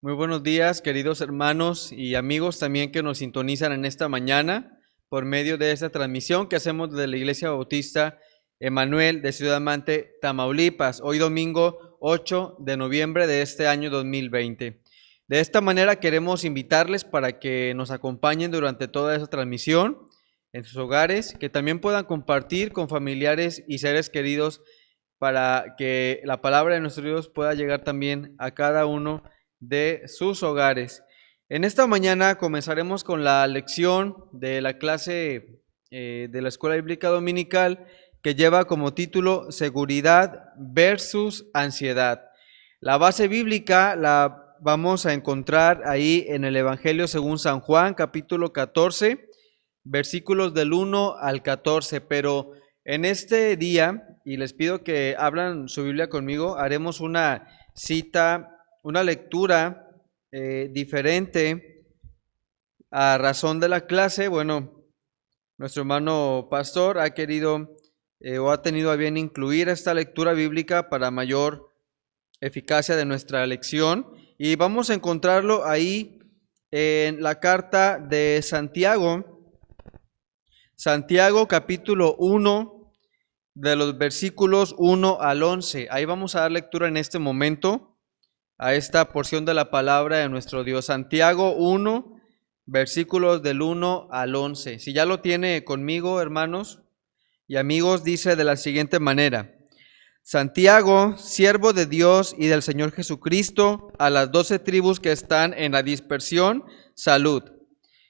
Muy buenos días, queridos hermanos y amigos también que nos sintonizan en esta mañana por medio de esta transmisión que hacemos desde la Iglesia Bautista Emanuel de Ciudad Mante, Tamaulipas, hoy domingo 8 de noviembre de este año 2020. De esta manera queremos invitarles para que nos acompañen durante toda esa transmisión en sus hogares, que también puedan compartir con familiares y seres queridos para que la palabra de nuestro Dios pueda llegar también a cada uno de sus hogares. En esta mañana comenzaremos con la lección de la clase de la Escuela Bíblica Dominical que lleva como título Seguridad versus Ansiedad. La base bíblica la vamos a encontrar ahí en el Evangelio según San Juan, capítulo 14, versículos del 1 al 14, pero en este día, y les pido que abran su Biblia conmigo, haremos una cita, una lectura diferente a razón de la clase. Bueno, nuestro hermano pastor ha querido o ha tenido a bien incluir esta lectura bíblica para mayor eficacia de nuestra lección, y vamos a encontrarlo ahí en la carta de Santiago capítulo 1, de los versículos 1 al 11. Ahí vamos a dar lectura en este momento a esta porción de la palabra de nuestro Dios. Santiago 1, versículos del 1 al 11. Si ya lo tiene conmigo, hermanos y amigos, dice de la siguiente manera: Santiago, siervo de Dios y del Señor Jesucristo, a las 12 tribus que están en la dispersión, salud.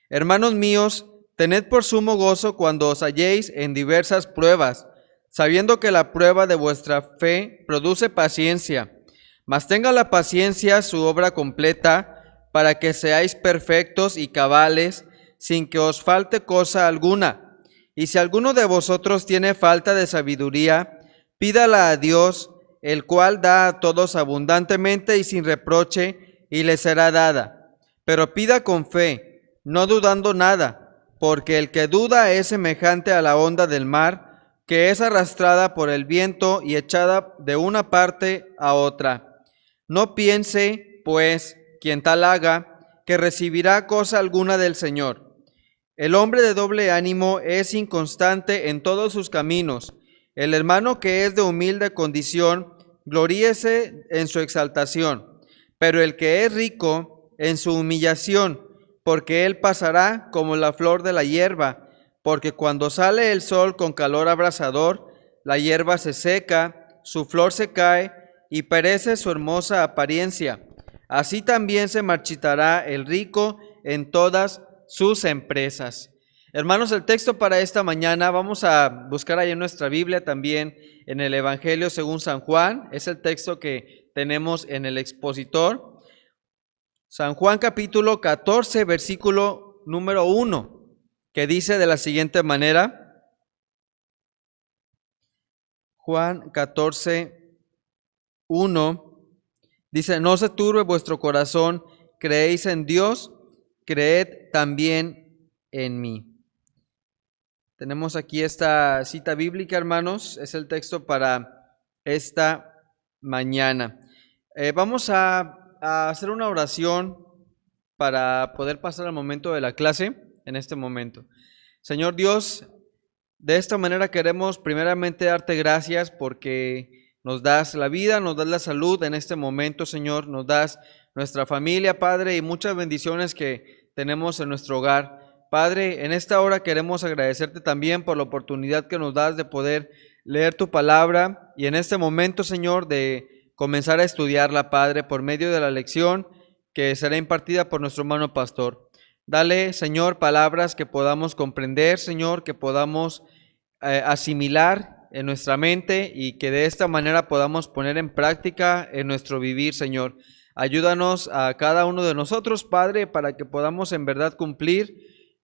Hermanos míos, tened por sumo gozo cuando os halléis en diversas pruebas, sabiendo que la prueba de vuestra fe produce paciencia. Mas tenga la paciencia su obra completa, para que seáis perfectos y cabales, sin que os falte cosa alguna. Y si alguno de vosotros tiene falta de sabiduría, pídala a Dios, el cual da a todos abundantemente y sin reproche, y le será dada. Pero pida con fe, no dudando nada, porque el que duda es semejante a la onda del mar, que es arrastrada por el viento y echada de una parte a otra. No piense, pues, quien tal haga, que recibirá cosa alguna del Señor. El hombre de doble ánimo es inconstante en todos sus caminos. El hermano que es de humilde condición, gloríese en su exaltación, pero el que es rico en su humillación, porque él pasará como la flor de la hierba, porque cuando sale el sol con calor abrasador, la hierba se seca, su flor se cae y perece su hermosa apariencia. Así también se marchitará el rico en todas sus empresas. Hermanos, el texto para esta mañana vamos a buscar ahí en nuestra Biblia también en el Evangelio según San Juan. Es el texto que tenemos en el expositor. San Juan capítulo 14, versículo número 1, que dice de la siguiente manera. Juan 14, 1, dice: no se turbe vuestro corazón, creéis en Dios, creed también en mí. Tenemos aquí esta cita bíblica, hermanos, es el texto para esta mañana. Vamos a hacer una oración para poder pasar al momento de la clase en este momento. Señor Dios, de esta manera queremos primeramente darte gracias porque nos das la vida, nos das la salud en este momento, Señor, nos das nuestra familia, Padre, y muchas bendiciones que tenemos en nuestro hogar. Padre, en esta hora queremos agradecerte también por la oportunidad que nos das de poder leer tu palabra y en este momento, Señor, de comenzar a estudiarla, Padre, por medio de la lección que será impartida por nuestro hermano pastor. Dale, Señor, palabras que podamos comprender, Señor, que podamos asimilar en nuestra mente y que de esta manera podamos poner en práctica en nuestro vivir, Señor. Ayúdanos a cada uno de nosotros, Padre, para que podamos en verdad cumplir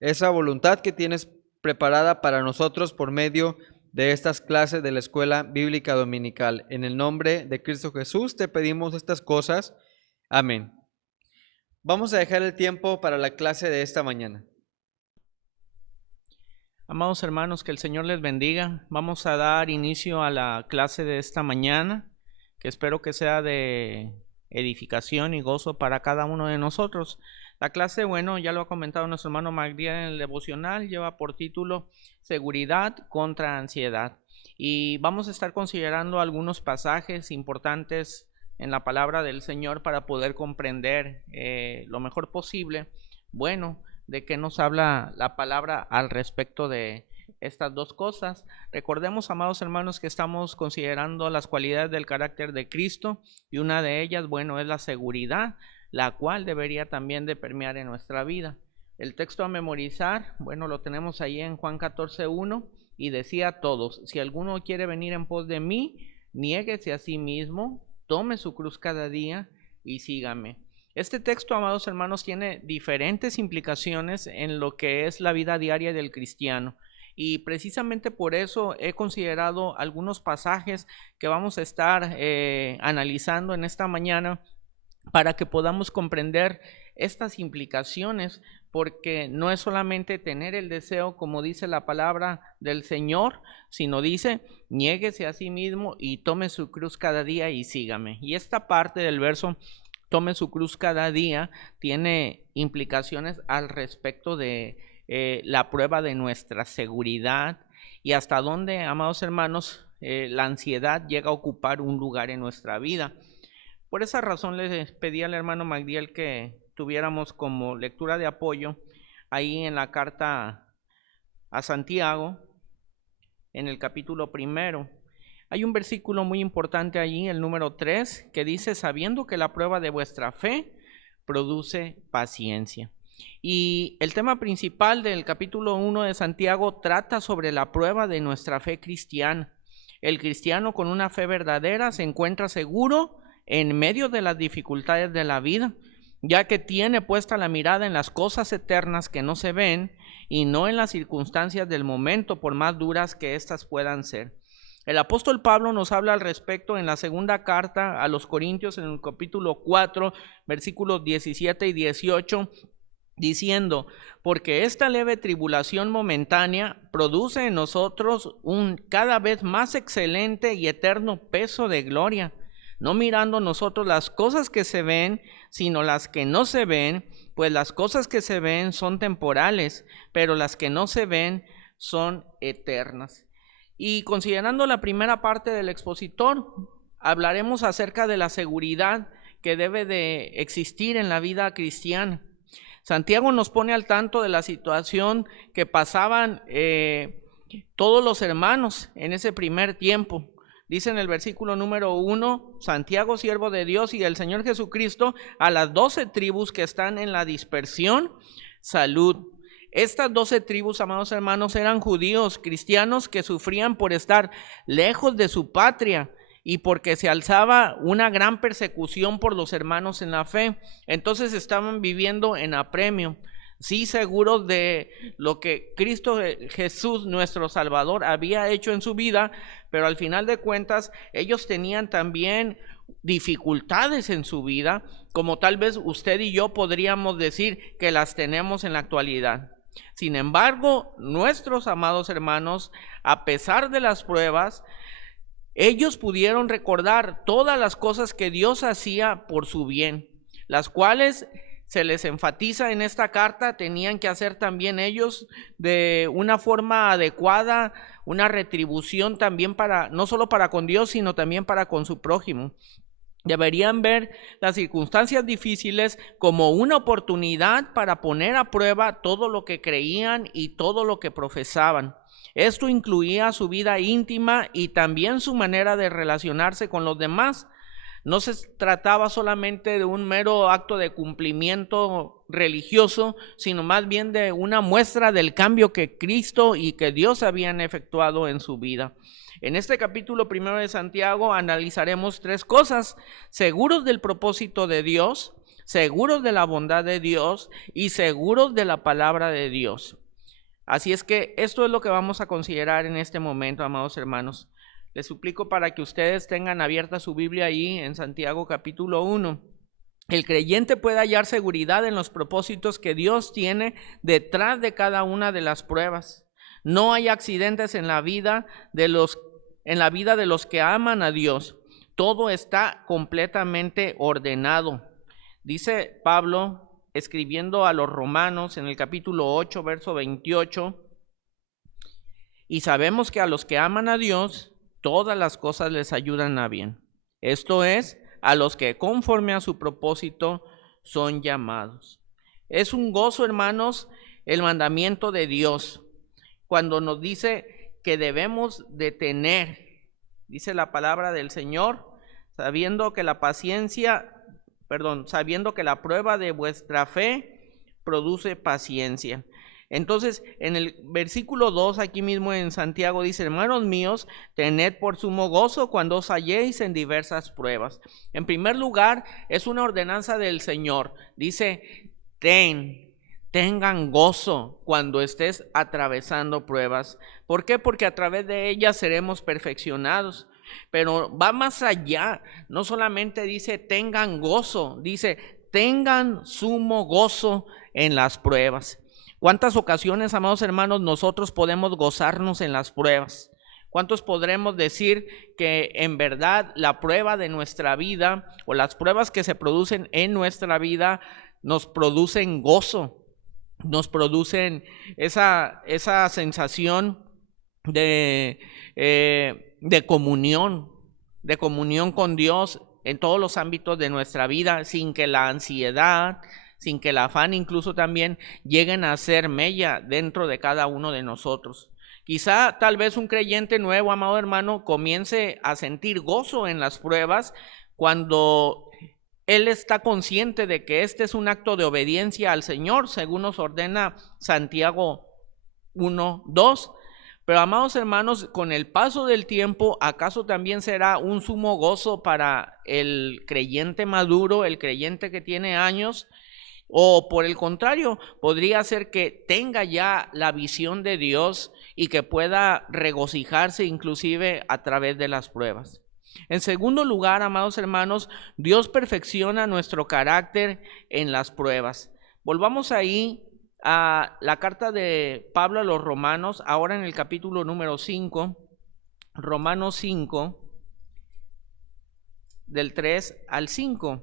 esa voluntad que tienes preparada para nosotros por medio de estas clases de la Escuela Bíblica Dominical. En el nombre de Cristo Jesús te pedimos estas cosas. Amén. Vamos a dejar el tiempo para la clase de esta mañana. Amados hermanos, que el Señor les bendiga. Vamos a dar inicio a la clase de esta mañana, que espero que sea de edificación y gozo para cada uno de nosotros. La clase, bueno, ya lo ha comentado nuestro hermano Magdiel en el devocional, lleva por título Seguridad contra ansiedad. Y vamos a estar considerando algunos pasajes importantes en la palabra del Señor para poder comprender lo mejor posible, bueno, de qué nos habla la palabra al respecto de estas dos cosas. Recordemos, amados hermanos, que estamos considerando las cualidades del carácter de Cristo y una de ellas, bueno, es la seguridad, la cual debería también de permear en nuestra vida. El texto a memorizar, bueno, lo tenemos ahí en Juan 14:1 y decía a todos: si alguno quiere venir en pos de mí, niéguese a sí mismo, tome su cruz cada día y sígame. Este texto, amados hermanos, tiene diferentes implicaciones en lo que es la vida diaria del cristiano. Y precisamente por eso he considerado algunos pasajes que vamos a estar analizando en esta mañana para que podamos comprender estas implicaciones, porque no es solamente tener el deseo, como dice la palabra del Señor, sino dice: niéguese a sí mismo y tome su cruz cada día y sígame. Y esta parte del verso, tome su cruz cada día, tiene implicaciones al respecto de la prueba de nuestra seguridad y hasta dónde, amados hermanos, la ansiedad llega a ocupar un lugar en nuestra vida. Por esa razón les pedí al hermano Magdiel que tuviéramos como lectura de apoyo ahí en la carta a Santiago, en el capítulo 1. Hay un versículo muy importante allí, el número 3, que dice: sabiendo que la prueba de vuestra fe produce paciencia. Y el tema principal del capítulo 1 de Santiago trata sobre la prueba de nuestra fe cristiana. El cristiano con una fe verdadera se encuentra seguro en medio de las dificultades de la vida, ya que tiene puesta la mirada en las cosas eternas que no se ven y no en las circunstancias del momento, por más duras que éstas puedan ser. El apóstol Pablo nos habla al respecto en la segunda carta a los Corintios, en el capítulo 4, versículos 17 y 18, diciendo: porque esta leve tribulación momentánea produce en nosotros un cada vez más excelente y eterno peso de gloria, no mirando nosotros las cosas que se ven, sino las que no se ven, pues las cosas que se ven son temporales, pero las que no se ven son eternas. Y considerando la primera parte del expositor, hablaremos acerca de la seguridad que debe de existir en la vida cristiana. Santiago nos pone al tanto de la situación que pasaban todos los hermanos en ese primer tiempo. Dice en el versículo número 1: Santiago, siervo de Dios y del Señor Jesucristo, a las 12 tribus que están en la dispersión, salud. Estas 12 tribus, amados hermanos, eran judíos cristianos que sufrían por estar lejos de su patria y porque se alzaba una gran persecución por los hermanos en la fe. Entonces estaban viviendo en apremio, sí seguros de lo que Cristo Jesús, nuestro Salvador, había hecho en su vida, pero al final de cuentas ellos tenían también dificultades en su vida, como tal vez usted y yo podríamos decir que las tenemos en la actualidad. Sin embargo, nuestros amados hermanos, a pesar de las pruebas, ellos pudieron recordar todas las cosas que Dios hacía por su bien, las cuales se les enfatiza en esta carta tenían que hacer también ellos de una forma adecuada, una retribución también para, no solo para con Dios, sino también para con su prójimo. Deberían ver las circunstancias difíciles como una oportunidad para poner a prueba todo lo que creían y todo lo que profesaban. Esto incluía su vida íntima y también su manera de relacionarse con los demás. No se trataba solamente de un mero acto de cumplimiento religioso, sino más bien de una muestra del cambio que Cristo y que Dios habían efectuado en su vida. En este capítulo 1 de Santiago analizaremos 3 cosas: seguros del propósito de Dios, seguros de la bondad de Dios y seguros de la palabra de Dios. Así es que esto es lo que vamos a considerar en este momento, amados hermanos. Les suplico para que ustedes tengan abierta su Biblia ahí en Santiago capítulo 1. El creyente puede hallar seguridad en los propósitos que Dios tiene detrás de cada una de las pruebas. No hay accidentes en la vida de los que aman a Dios. todo está completamente ordenado. Dice Pablo, escribiendo a los romanos en el capítulo 8, verso 28, y sabemos que a los que aman a Dios, todas las cosas les ayudan a bien. Esto es, a los que conforme a su propósito son llamados. Es un gozo, hermanos, el mandamiento de Dios, cuando nos dice que debemos de tener, dice la palabra del Señor, sabiendo que la prueba de vuestra fe produce paciencia. Entonces, en el versículo 2, aquí mismo en Santiago, dice: hermanos míos, tened por sumo gozo cuando os halléis en diversas pruebas. En primer lugar, es una ordenanza del Señor. Dice: tengan gozo cuando estés atravesando pruebas. ¿Por qué? Porque a través de ellas seremos perfeccionados. Pero va más allá, no solamente dice tengan gozo, dice tengan sumo gozo en las pruebas. ¿Cuántas ocasiones, amados hermanos, nosotros podemos gozarnos en las pruebas? ¿Cuántos podremos decir que en verdad la prueba de nuestra vida o las pruebas que se producen en nuestra vida nos producen gozo, nos producen esa sensación de comunión con Dios en todos los ámbitos de nuestra vida, sin que la ansiedad, sin que el afán incluso también lleguen a ser mella dentro de cada uno de nosotros? Quizá tal vez un creyente nuevo, amado hermano, comience a sentir gozo en las pruebas cuando él está consciente de que este es un acto de obediencia al Señor, según nos ordena Santiago 1:2. Pero, amados hermanos, con el paso del tiempo, ¿acaso también será un sumo gozo para el creyente maduro, el creyente que tiene años? O por el contrario, podría ser que tenga ya la visión de Dios y que pueda regocijarse inclusive a través de las pruebas. En segundo lugar, amados hermanos, Dios perfecciona nuestro carácter en las pruebas. Volvamos ahí a la carta de Pablo a los Romanos, ahora en el capítulo número 5, Romanos 5, del 3 al 5.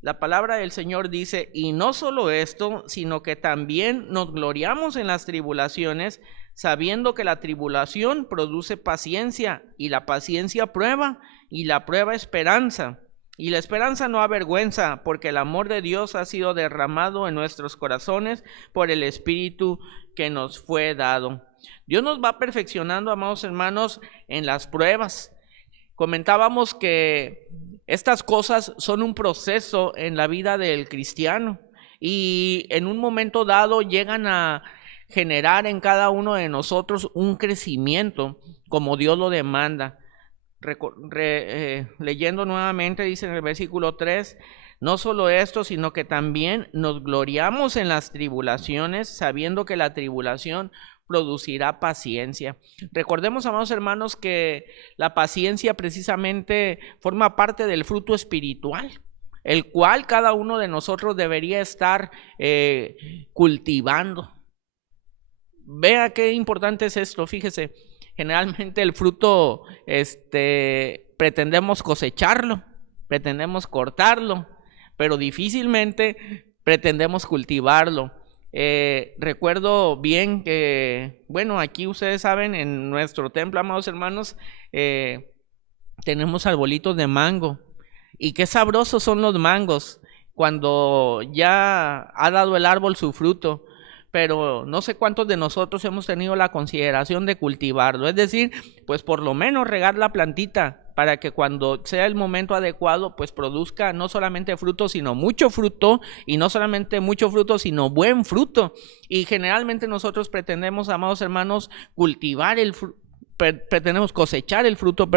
La palabra del Señor dice: y no solo esto, sino que también nos gloriamos en las tribulaciones, sabiendo que la tribulación produce paciencia, y la paciencia prueba, y la prueba esperanza. Y la esperanza no avergüenza, porque el amor de Dios ha sido derramado en nuestros corazones por el Espíritu que nos fue dado. Dios nos va perfeccionando, amados hermanos, en las pruebas. Comentábamos que estas cosas son un proceso en la vida del cristiano y en un momento dado llegan a generar en cada uno de nosotros un crecimiento como Dios lo demanda. Leyendo nuevamente, dice en el versículo 3: no solo esto, sino que también nos gloriamos en las tribulaciones, sabiendo que la tribulación producirá paciencia. Recordemos, amados hermanos, que la paciencia precisamente forma parte del fruto espiritual, el cual cada uno de nosotros debería estar cultivando. Vea qué importante es esto, fíjese. Generalmente el fruto pretendemos cosecharlo, pretendemos cortarlo, pero difícilmente pretendemos cultivarlo. Recuerdo bien que, bueno, aquí ustedes saben, en nuestro templo, amados hermanos, tenemos arbolitos de mango, y qué sabrosos son los mangos cuando ya ha dado el árbol su fruto. Pero no sé cuántos de nosotros hemos tenido la consideración de cultivarlo, es decir, pues por lo menos regar la plantita para que cuando sea el momento adecuado, pues produzca no solamente fruto, sino mucho fruto, y no solamente mucho fruto, sino buen fruto. Y generalmente nosotros pretendemos, amados hermanos, cultivar el fruto, pretendemos cosechar el fruto,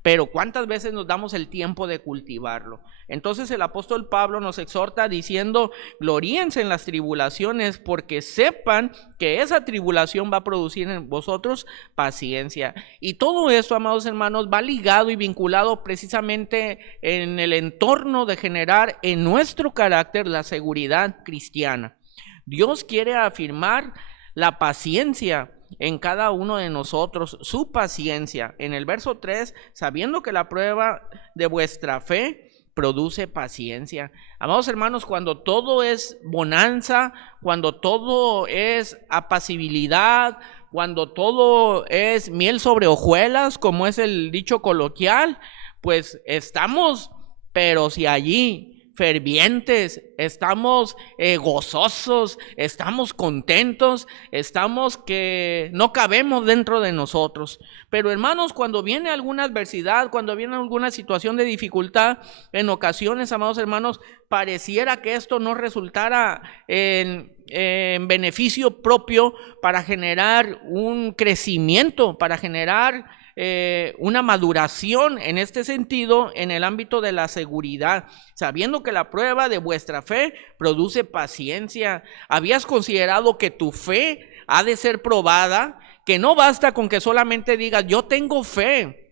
pero ¿cuántas veces nos damos el tiempo de cultivarlo? Entonces el apóstol Pablo nos exhorta diciendo: gloríense en las tribulaciones, porque sepan que esa tribulación va a producir en vosotros paciencia. Y todo esto, amados hermanos, va ligado y vinculado precisamente en el entorno de generar en nuestro carácter la seguridad cristiana. Dios quiere afirmar la paciencia en cada uno de nosotros su paciencia. En el verso 3, sabiendo que la prueba de vuestra fe produce paciencia. Amados hermanos, cuando todo es bonanza, cuando todo es apacibilidad, cuando todo es miel sobre hojuelas, como es el dicho coloquial, pues estamos, pero si allí fervientes, estamos gozosos, estamos contentos, estamos que no cabemos dentro de nosotros. Pero hermanos, cuando viene alguna adversidad, cuando viene alguna situación de dificultad, en ocasiones, amados hermanos, pareciera que esto no resultara en beneficio propio para generar un crecimiento, para generar una maduración en este sentido en el ámbito de la seguridad, sabiendo que la prueba de vuestra fe produce paciencia. ¿Habías considerado que tu fe ha de ser probada? Que no basta con que solamente digas yo tengo fe,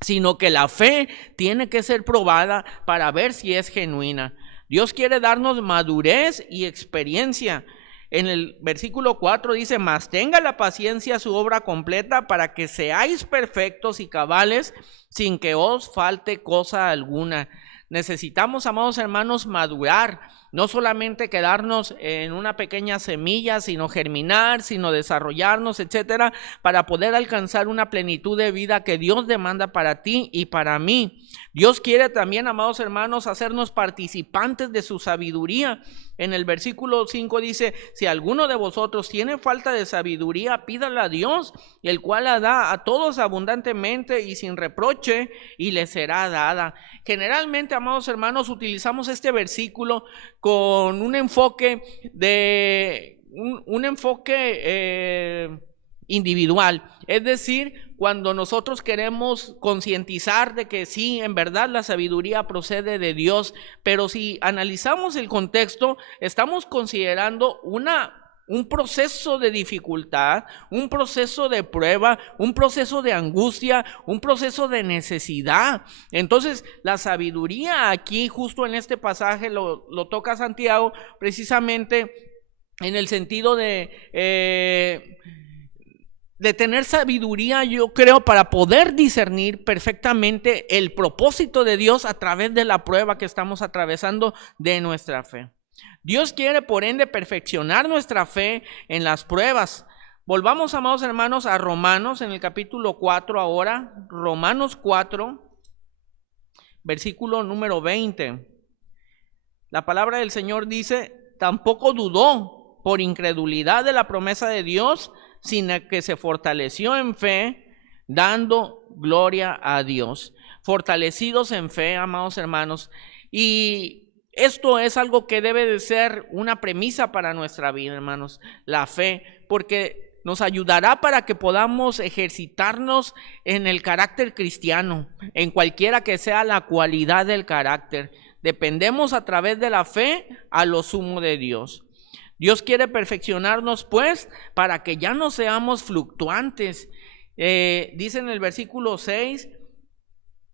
sino que la fe tiene que ser probada para ver si es genuina. Dios quiere darnos madurez y experiencia. En el versículo 4 dice, mas tenga la paciencia su obra completa para que seáis perfectos y cabales sin que os falte cosa alguna. Necesitamos, amados hermanos, madurar, no solamente quedarnos en una pequeña semilla, sino germinar, sino desarrollarnos, etcétera, para poder alcanzar una plenitud de vida que Dios demanda para ti y para mí. Dios quiere también, amados hermanos, hacernos participantes de su sabiduría. En el versículo 5 dice, si alguno de vosotros tiene falta de sabiduría, pídala a Dios, el cual la da a todos abundantemente y sin reproche, y le será dada. Generalmente, amados hermanos, utilizamos este versículo con un enfoque individual, es decir, cuando nosotros queremos concientizar de que sí, en verdad la sabiduría procede de Dios, pero si analizamos el contexto, estamos considerando un proceso de dificultad, un proceso de prueba, un proceso de angustia, un proceso de necesidad. Entonces, la sabiduría aquí, justo en este pasaje, lo toca Santiago precisamente en el sentido de tener sabiduría, yo creo, para poder discernir perfectamente el propósito de Dios a través de la prueba que estamos atravesando de nuestra fe. Dios quiere, por ende, perfeccionar nuestra fe en las pruebas. Volvamos, amados hermanos, a Romanos, en el capítulo 4 ahora, Romanos 4, versículo número 20. La palabra del Señor dice, tampoco dudó por incredulidad de la promesa de Dios, sino que se fortaleció en fe, dando gloria a Dios. Fortalecidos en fe, amados hermanos, y esto es algo que debe de ser una premisa para nuestra vida, hermanos, la fe, porque nos ayudará para que podamos ejercitarnos en el carácter cristiano, en cualquiera que sea la cualidad del carácter. Dependemos a través de la fe a lo sumo de Dios. Dios quiere perfeccionarnos, pues, para que ya no seamos fluctuantes. Dice en el versículo 6,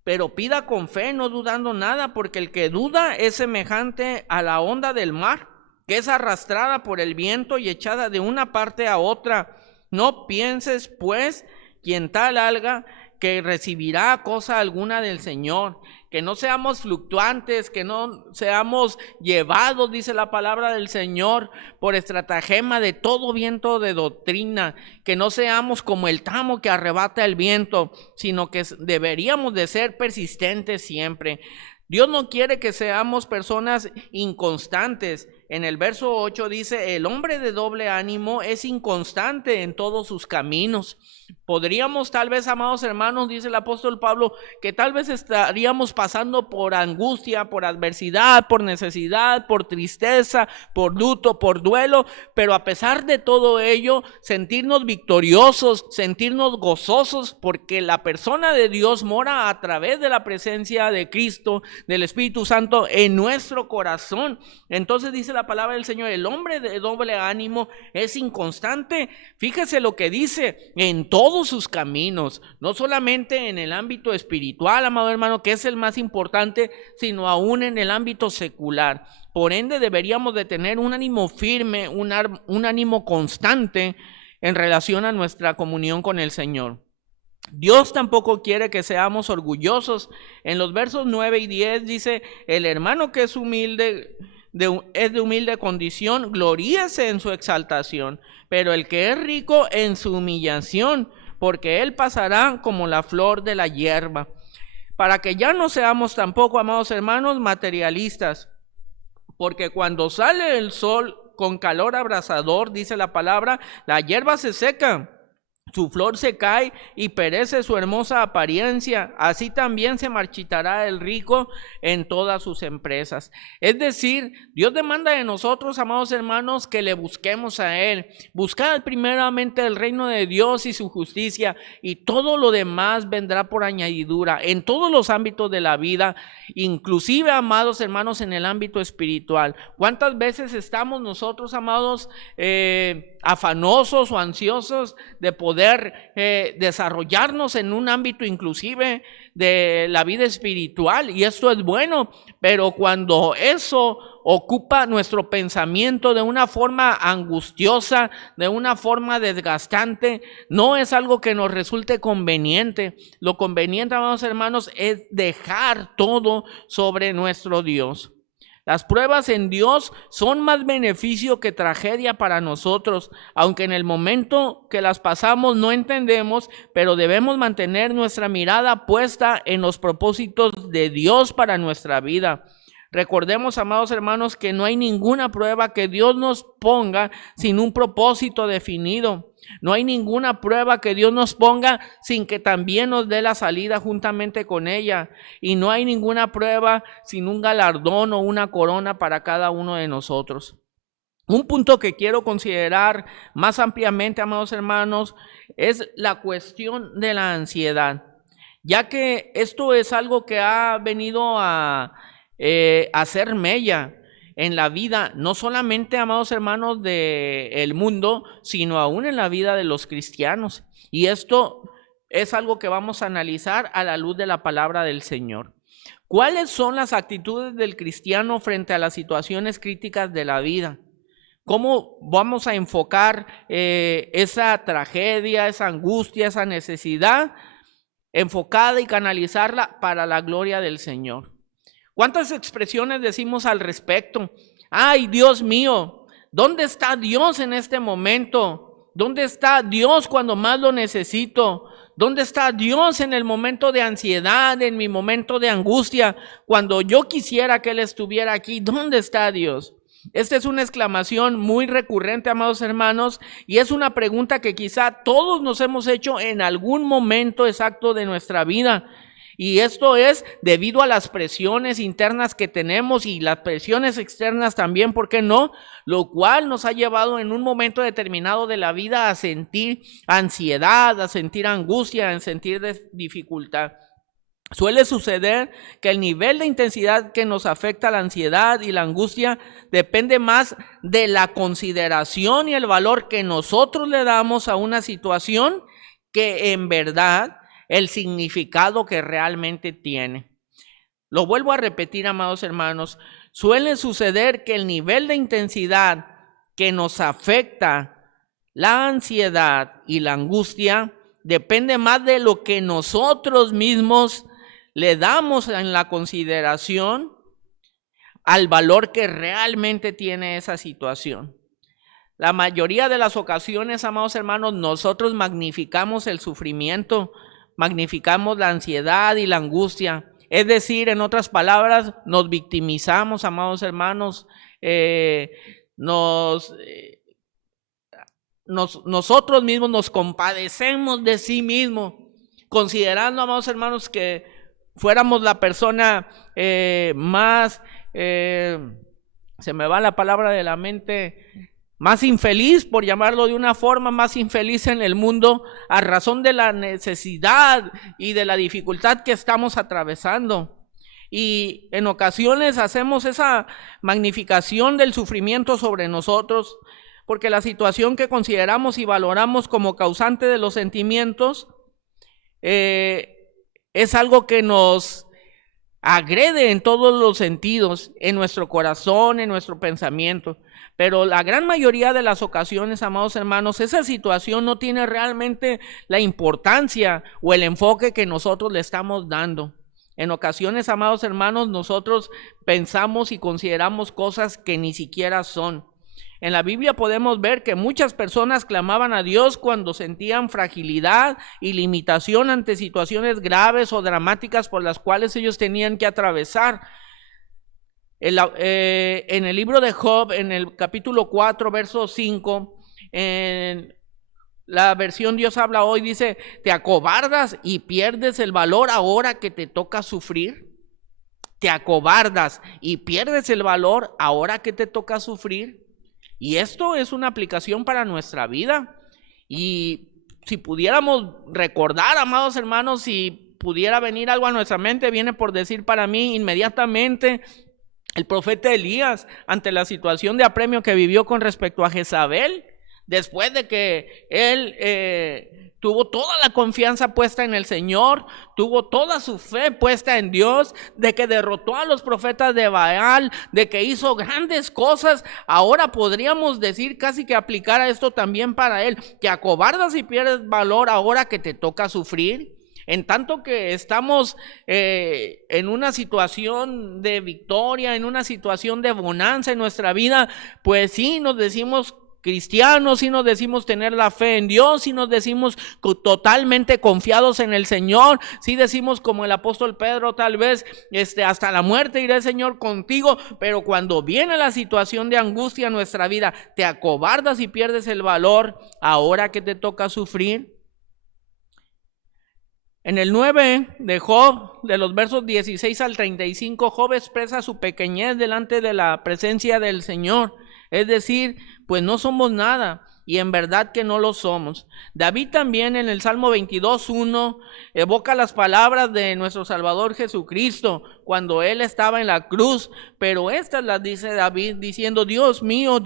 pero pida con fe, no dudando nada, porque el que duda es semejante a la onda del mar, que es arrastrada por el viento y echada de una parte a otra. No pienses, pues, quien tal haga, que recibirá cosa alguna del Señor. Que no seamos fluctuantes, que no seamos llevados, dice la palabra del Señor, por estratagema de todo viento de doctrina, que no seamos como el tamo que arrebata el viento, sino que deberíamos de ser persistentes siempre. Dios no quiere que seamos personas inconstantes. En el verso 8 dice, el hombre de doble ánimo es inconstante en todos sus caminos. Podríamos tal vez, amados hermanos, dice el apóstol Pablo, que tal vez estaríamos pasando por angustia, por adversidad, por necesidad, por tristeza, por luto, por duelo, pero a pesar de todo ello, sentirnos victoriosos, sentirnos gozosos, porque la persona de Dios mora a través de la presencia de Cristo, del Espíritu Santo en nuestro corazón. Entonces dice la palabra del Señor, el hombre de doble ánimo es inconstante. Fíjese lo que dice, en todos sus caminos, no solamente en el ámbito espiritual, amado hermano, que es el más importante, sino aún en el ámbito secular. Por ende, deberíamos de tener un ánimo firme, un ánimo constante en relación a nuestra comunión con el Señor. Dios tampoco quiere que seamos orgullosos. En los versos 9 y 10 dice, el hermano que es humilde, es de humilde condición, gloríese en su exaltación, pero el que es rico en su humillación, porque él pasará como la flor de la hierba. Para que ya no seamos tampoco, amados hermanos, materialistas, porque cuando sale el sol con calor abrasador, dice la palabra, la hierba se seca, su flor se cae y perece su hermosa apariencia. Así también se marchitará el rico en todas sus empresas. Es decir, Dios demanda de nosotros, amados hermanos, que le busquemos a Él. Buscad primeramente el reino de Dios y su justicia, y todo lo demás vendrá por añadidura en todos los ámbitos de la vida, inclusive, amados hermanos, en el ámbito espiritual. ¿Cuántas veces estamos nosotros, amados, afanosos o ansiosos de poder desarrollarnos en un ámbito inclusive de la vida espiritual? Y esto es bueno, pero cuando eso ocupa nuestro pensamiento de una forma angustiosa, de una forma desgastante, no es algo que nos resulte conveniente. Lo conveniente, amados hermanos, es dejar todo sobre nuestro Dios. Las pruebas en Dios son más beneficio que tragedia para nosotros, aunque en el momento que las pasamos no entendemos, pero debemos mantener nuestra mirada puesta en los propósitos de Dios para nuestra vida. Recordemos, amados hermanos, que no hay ninguna prueba que Dios nos ponga sin un propósito definido. No hay ninguna prueba que Dios nos ponga sin que también nos dé la salida juntamente con ella. Y no hay ninguna prueba sin un galardón o una corona para cada uno de nosotros. Un punto que quiero considerar más ampliamente, amados hermanos, es la cuestión de la ansiedad, ya que esto es algo que ha venido a hacer mella en la vida, no solamente, amados hermanos, del mundo, sino aún en la vida de los cristianos. Y esto es algo que vamos a analizar a la luz de la palabra del Señor. ¿Cuáles son las actitudes del cristiano frente a las situaciones críticas de la vida? ¿Cómo vamos a enfocar esa tragedia, esa angustia, esa necesidad enfocada y canalizarla para la gloria del Señor? ¿Cuántas expresiones decimos al respecto? Ay, Dios mío, ¿dónde está Dios en este momento? ¿Dónde está Dios cuando más lo necesito? ¿Dónde está Dios en el momento de ansiedad, en mi momento de angustia? Cuando yo quisiera que Él estuviera aquí, ¿dónde está Dios? Esta es una exclamación muy recurrente, amados hermanos, y es una pregunta que quizá todos nos hemos hecho en algún momento exacto de nuestra vida. Y esto es debido a las presiones internas que tenemos y las presiones externas también, ¿por qué no? Lo cual nos ha llevado en un momento determinado de la vida a sentir ansiedad, a sentir angustia, a sentir dificultad. Suele suceder que el nivel de intensidad que nos afecta la ansiedad y la angustia depende más de la consideración y el valor que nosotros le damos a una situación que en verdad el significado que realmente tiene. Lo vuelvo a repetir, amados hermanos, suele suceder que el nivel de intensidad que nos afecta la ansiedad y la angustia depende más de lo que nosotros mismos le damos en la consideración al valor que realmente tiene esa situación. La mayoría de las ocasiones, amados hermanos, nosotros magnificamos el sufrimiento, magnificamos la ansiedad y la angustia. Es decir, en otras palabras, nos victimizamos, amados hermanos, nosotros mismos nos compadecemos de sí mismos, considerando, amados hermanos, que fuéramos la persona más, se me va la palabra de la mente, más infeliz, por llamarlo de una forma, más infeliz en el mundo a razón de la necesidad y de la dificultad que estamos atravesando. Y en ocasiones hacemos esa magnificación del sufrimiento sobre nosotros, porque la situación que consideramos y valoramos como causante de los sentimientos es algo que nos agrede en todos los sentidos, en nuestro corazón, en nuestro pensamiento. Pero la gran mayoría de las ocasiones, amados hermanos, esa situación no tiene realmente la importancia o el enfoque que nosotros le estamos dando. En ocasiones, amados hermanos, nosotros pensamos y consideramos cosas que ni siquiera son. En la Biblia podemos ver que muchas personas clamaban a Dios cuando sentían fragilidad y limitación ante situaciones graves o dramáticas por las cuales ellos tenían que atravesar. En el libro de Job, en el capítulo 4, verso 5, en la versión Dios habla hoy, dice: ¿te acobardas y pierdes el valor ahora que te toca sufrir? ¿Te acobardas y pierdes el valor ahora que te toca sufrir? Y esto es una aplicación para nuestra vida. Y si pudiéramos recordar, amados hermanos, si pudiera venir algo a nuestra mente, viene por decir para mí inmediatamente el profeta Elías ante la situación de apremio que vivió con respecto a Jezabel, después de que él tuvo toda la confianza puesta en el Señor, tuvo toda su fe puesta en Dios, de que derrotó a los profetas de Baal, de que hizo grandes cosas. Ahora podríamos decir casi que aplicar a esto también para él: te acobardas y pierdes valor ahora que te toca sufrir. En tanto que estamos en una situación de victoria, en una situación de bonanza en nuestra vida, pues sí nos decimos cristianos, sí nos decimos tener la fe en Dios, sí nos decimos totalmente confiados en el Señor, sí decimos como el apóstol Pedro, tal vez hasta la muerte iré, Señor, contigo. Pero cuando viene la situación de angustia en nuestra vida, te acobardas y pierdes el valor ahora que te toca sufrir. En el 9 de Job, de los versos 16 al 35, Job expresa su pequeñez delante de la presencia del Señor. Es decir, pues no somos nada, y en verdad que no lo somos. David también en el Salmo 22:1 evoca las palabras de nuestro Salvador Jesucristo cuando Él estaba en la cruz, pero estas las dice David diciendo: Dios mío,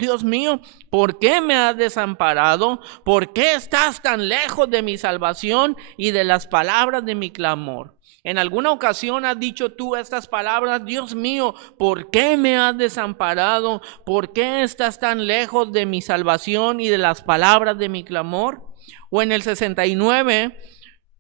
¿por qué me has desamparado? ¿Por qué estás tan lejos de mi salvación y de las palabras de mi clamor? ¿En alguna ocasión has dicho tú estas palabras? Dios mío, ¿por qué me has desamparado? ¿Por qué estás tan lejos de mi salvación y de las palabras de mi clamor? O en el 69,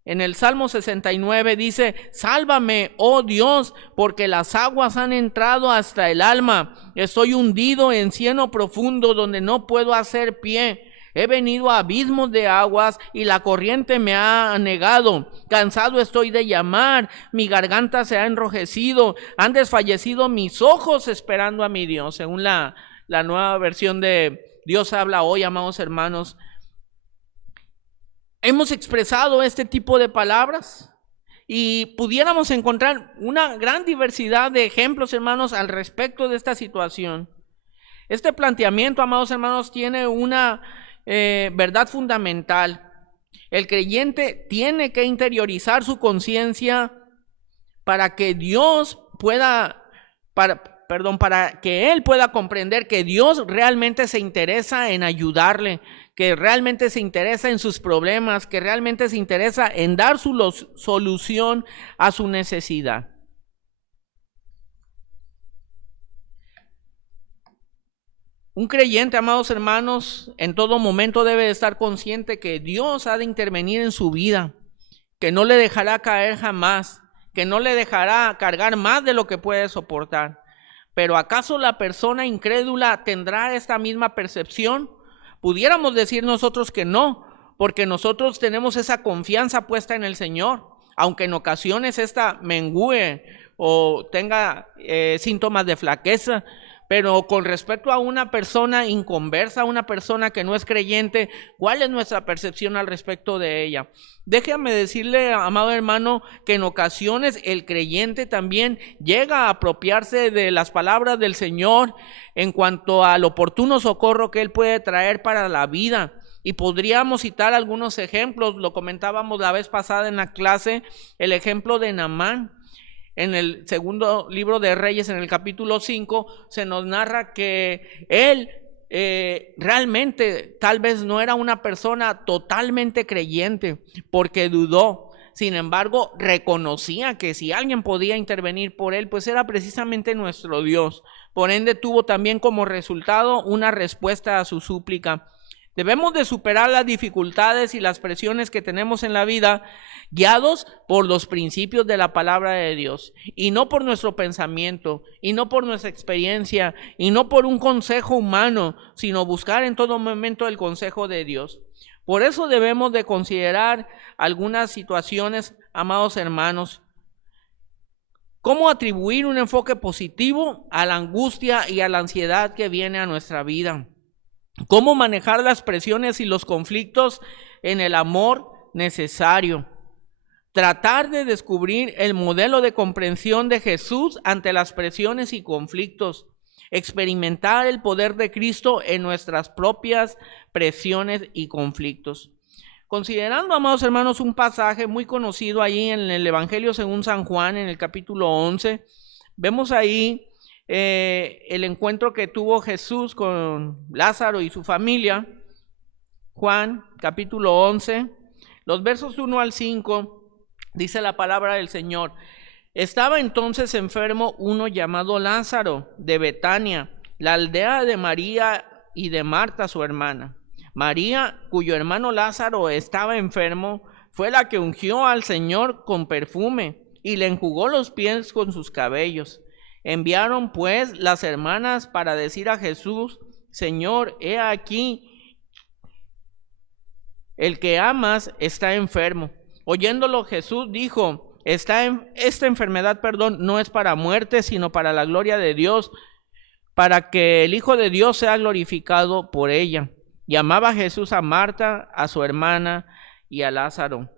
en el Salmo 69 dice: sálvame, oh Dios, porque las aguas han entrado hasta el alma. Estoy hundido en cieno profundo donde no puedo hacer pie. He venido a abismos de aguas y la corriente me ha anegado. Cansado estoy de llamar, mi garganta se ha enrojecido. Han desfallecido mis ojos esperando a mi Dios. Según la nueva versión de Dios habla hoy, amados hermanos, hemos expresado este tipo de palabras y pudiéramos encontrar una gran diversidad de ejemplos, hermanos, al respecto de esta situación. Este planteamiento, amados hermanos, tiene una verdad fundamental. El creyente tiene que interiorizar su conciencia para que Dios pueda, para que él pueda comprender que Dios realmente se interesa en ayudarle, que realmente se interesa en sus problemas, que realmente se interesa en dar su solución a su necesidad. Un creyente, amados hermanos, en todo momento debe estar consciente que Dios ha de intervenir en su vida, que no le dejará caer jamás, que no le dejará cargar más de lo que puede soportar. Pero ¿acaso la persona incrédula tendrá esta misma percepción? Pudiéramos decir nosotros que no, porque nosotros tenemos esa confianza puesta en el Señor, aunque en ocasiones esta mengüe o tenga síntomas de flaqueza. Pero con respecto a una persona inconversa, una persona que no es creyente, ¿cuál es nuestra percepción al respecto de ella? Déjame decirle, amado hermano, que en ocasiones el creyente también llega a apropiarse de las palabras del Señor en cuanto al oportuno socorro que Él puede traer para la vida. Y podríamos citar algunos ejemplos, lo comentábamos la vez pasada en la clase, el ejemplo de Naamán. En el segundo libro de Reyes, en el capítulo 5, se nos narra que él realmente tal vez no era una persona totalmente creyente, porque dudó. Sin embargo, reconocía que si alguien podía intervenir por él, pues era precisamente nuestro Dios. Por ende, tuvo también como resultado una respuesta a su súplica. Debemos de superar las dificultades y las presiones que tenemos en la vida, guiados por los principios de la palabra de Dios, y no por nuestro pensamiento, y no por nuestra experiencia, y no por un consejo humano, sino buscar en todo momento el consejo de Dios. Por eso debemos de considerar algunas situaciones, amados hermanos. ¿Cómo atribuir un enfoque positivo a la angustia y a la ansiedad que viene a nuestra vida? ¿Cómo manejar las presiones y los conflictos en el amor necesario? Tratar de descubrir el modelo de comprensión de Jesús ante las presiones y conflictos. Experimentar el poder de Cristo en nuestras propias presiones y conflictos. Considerando, amados hermanos, un pasaje muy conocido ahí en el Evangelio según San Juan, en el capítulo 11, vemos ahí el encuentro que tuvo Jesús con Lázaro y su familia. Juan, capítulo 11, los versos 1 al 5, dice la palabra del Señor. Estaba entonces enfermo uno llamado Lázaro, de Betania, la aldea de María y de Marta, su hermana. María, cuyo hermano Lázaro estaba enfermo, fue la que ungió al Señor con perfume y le enjugó los pies con sus cabellos. Enviaron pues las hermanas para decir a Jesús: Señor, he aquí, el que amas está enfermo. Oyéndolo Jesús dijo: esta enfermedad, no es para muerte, sino para la gloria de Dios, para que el Hijo de Dios sea glorificado por ella. Y amaba Jesús a Marta, a su hermana y a Lázaro.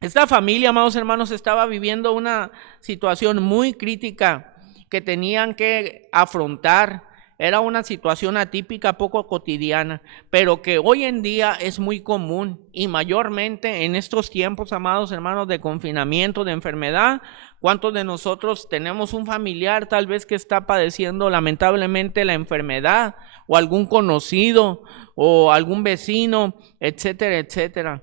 Esta familia, amados hermanos, estaba viviendo una situación muy crítica que tenían que afrontar. Era una situación atípica, poco cotidiana, pero que hoy en día es muy común, y mayormente en estos tiempos, amados hermanos, de confinamiento, de enfermedad. ¿Cuántos de nosotros tenemos un familiar tal vez que está padeciendo lamentablemente la enfermedad, o algún conocido, o algún vecino, etcétera, etcétera?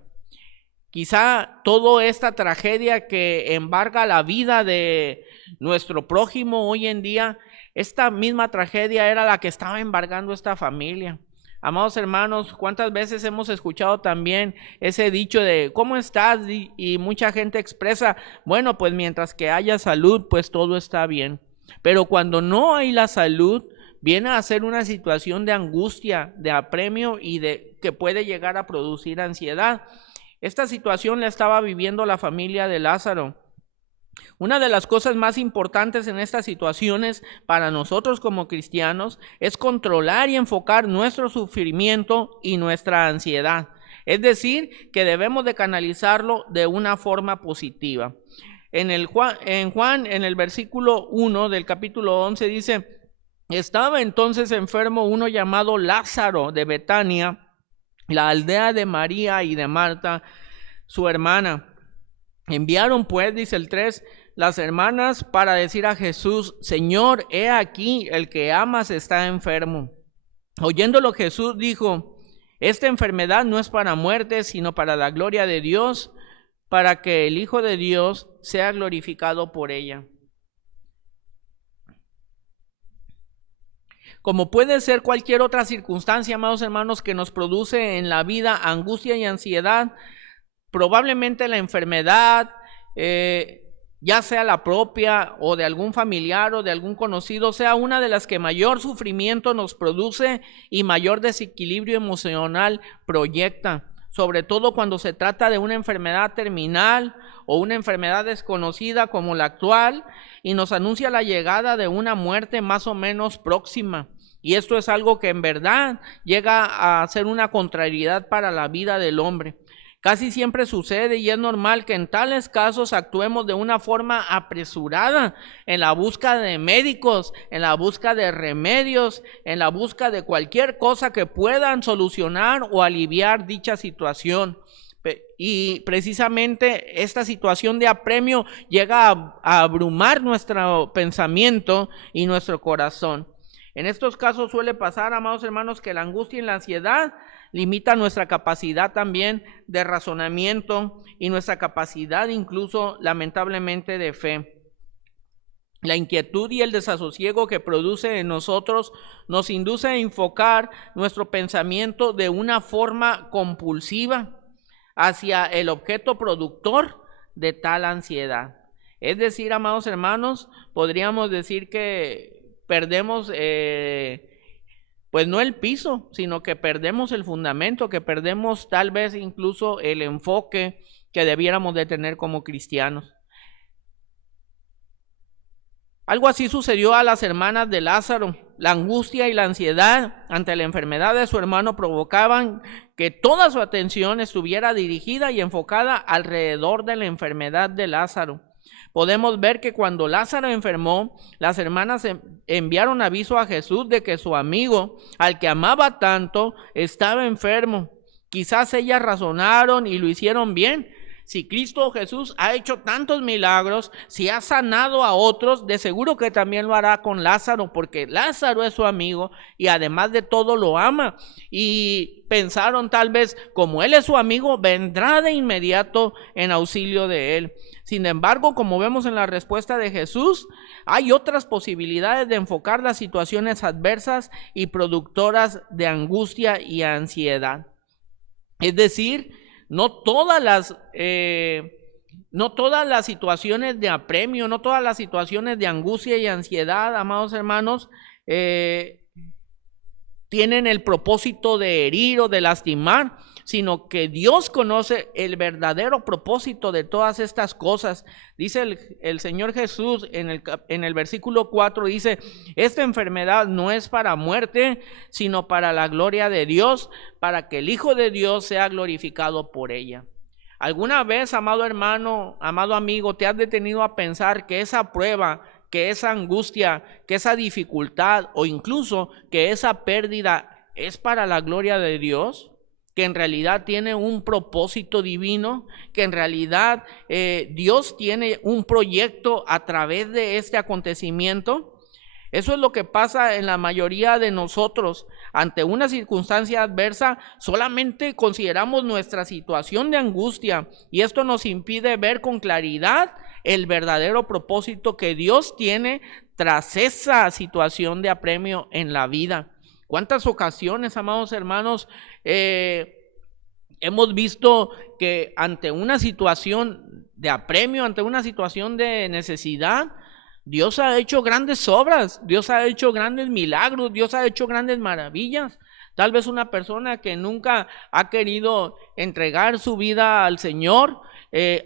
Quizá toda esta tragedia que embarga la vida de nuestro prójimo hoy en día, esta misma tragedia era la que estaba embargando esta familia. Amados hermanos, ¿cuántas veces hemos escuchado también ese dicho de ¿cómo estás? Y mucha gente expresa: bueno, pues mientras que haya salud, pues todo está bien. Pero cuando no hay la salud, viene a ser una situación de angustia, de apremio y de que puede llegar a producir ansiedad. Esta situación la estaba viviendo la familia de Lázaro. Una de las cosas más importantes en estas situaciones para nosotros como cristianos es controlar y enfocar nuestro sufrimiento y nuestra ansiedad. Es decir, que debemos de canalizarlo de una forma positiva. En Juan, en el versículo 1 del capítulo 11 dice: estaba entonces enfermo uno llamado Lázaro, de Betania, la aldea de María y de Marta, su hermana. Enviaron pues, dice el 3, las hermanas para decir a Jesús: Señor, he aquí, el que amas está enfermo. Oyéndolo Jesús dijo: esta enfermedad no es para muerte, sino para la gloria de Dios, para que el Hijo de Dios sea glorificado por ella. Como puede ser cualquier otra circunstancia, amados hermanos, que nos produce en la vida angustia y ansiedad, probablemente la enfermedad, ya sea la propia o de algún familiar o de algún conocido, sea una de las que mayor sufrimiento nos produce y mayor desequilibrio emocional proyecta, sobre todo cuando se trata de una enfermedad terminal o una enfermedad desconocida como la actual, y nos anuncia la llegada de una muerte más o menos próxima. Y esto es algo que en verdad llega a ser una contrariedad para la vida del hombre. Casi siempre sucede y es normal que en tales casos actuemos de una forma apresurada en la búsqueda de médicos, en la búsqueda de remedios, en la búsqueda de cualquier cosa que puedan solucionar o aliviar dicha situación. Y precisamente esta situación de apremio llega a abrumar nuestro pensamiento y nuestro corazón. En estos casos suele pasar, amados hermanos, que la angustia y la ansiedad limitan nuestra capacidad también de razonamiento y nuestra capacidad incluso, lamentablemente, de fe. La inquietud y el desasosiego que produce en nosotros nos induce a enfocar nuestro pensamiento de una forma compulsiva hacia el objeto productor de tal ansiedad. Es decir, amados hermanos, podríamos decir que perdemos, pues no el piso, sino que perdemos el fundamento, que perdemos tal vez incluso el enfoque que debiéramos de tener como cristianos. Algo así sucedió a las hermanas de Lázaro. La angustia y la ansiedad ante la enfermedad de su hermano provocaban que toda su atención estuviera dirigida y enfocada alrededor de la enfermedad de Lázaro. Podemos ver que cuando Lázaro enfermó, las hermanas enviaron aviso a Jesús de que su amigo, al que amaba tanto, estaba enfermo. Quizás ellas razonaron y lo hicieron bien. Si Cristo Jesús ha hecho tantos milagros, si ha sanado a otros, de seguro que también lo hará con Lázaro, porque Lázaro es su amigo y además de todo lo ama. Y pensaron tal vez, como él es su amigo, vendrá de inmediato en auxilio de él. Sin embargo, como vemos en la respuesta de Jesús, hay otras posibilidades de enfocar las situaciones adversas y productoras de angustia y ansiedad. Es decir, no todas las situaciones de apremio, no todas las situaciones de angustia y ansiedad, amados hermanos, tienen el propósito de herir o de lastimar, sino que Dios conoce el verdadero propósito de todas estas cosas. Dice el Señor Jesús en el versículo 4, dice: esta enfermedad no es para muerte, sino para la gloria de Dios, para que el Hijo de Dios sea glorificado por ella. ¿Alguna vez, amado hermano, amado amigo, te has detenido a pensar que esa prueba, que esa angustia, que esa dificultad o incluso que esa pérdida es para la gloria de Dios? Que en realidad tiene un propósito divino, que en realidad Dios tiene un proyecto a través de este acontecimiento. Eso es lo que pasa en la mayoría de nosotros. Ante una circunstancia adversa, solamente consideramos nuestra situación de angustia y esto nos impide ver con claridad el verdadero propósito que Dios tiene tras esa situación de apremio en la vida. ¿Cuántas ocasiones, amados hermanos, hemos visto que ante una situación de apremio, ante una situación de necesidad, Dios ha hecho grandes obras, Dios ha hecho grandes milagros, Dios ha hecho grandes maravillas? Tal vez una persona que nunca ha querido entregar su vida al Señor,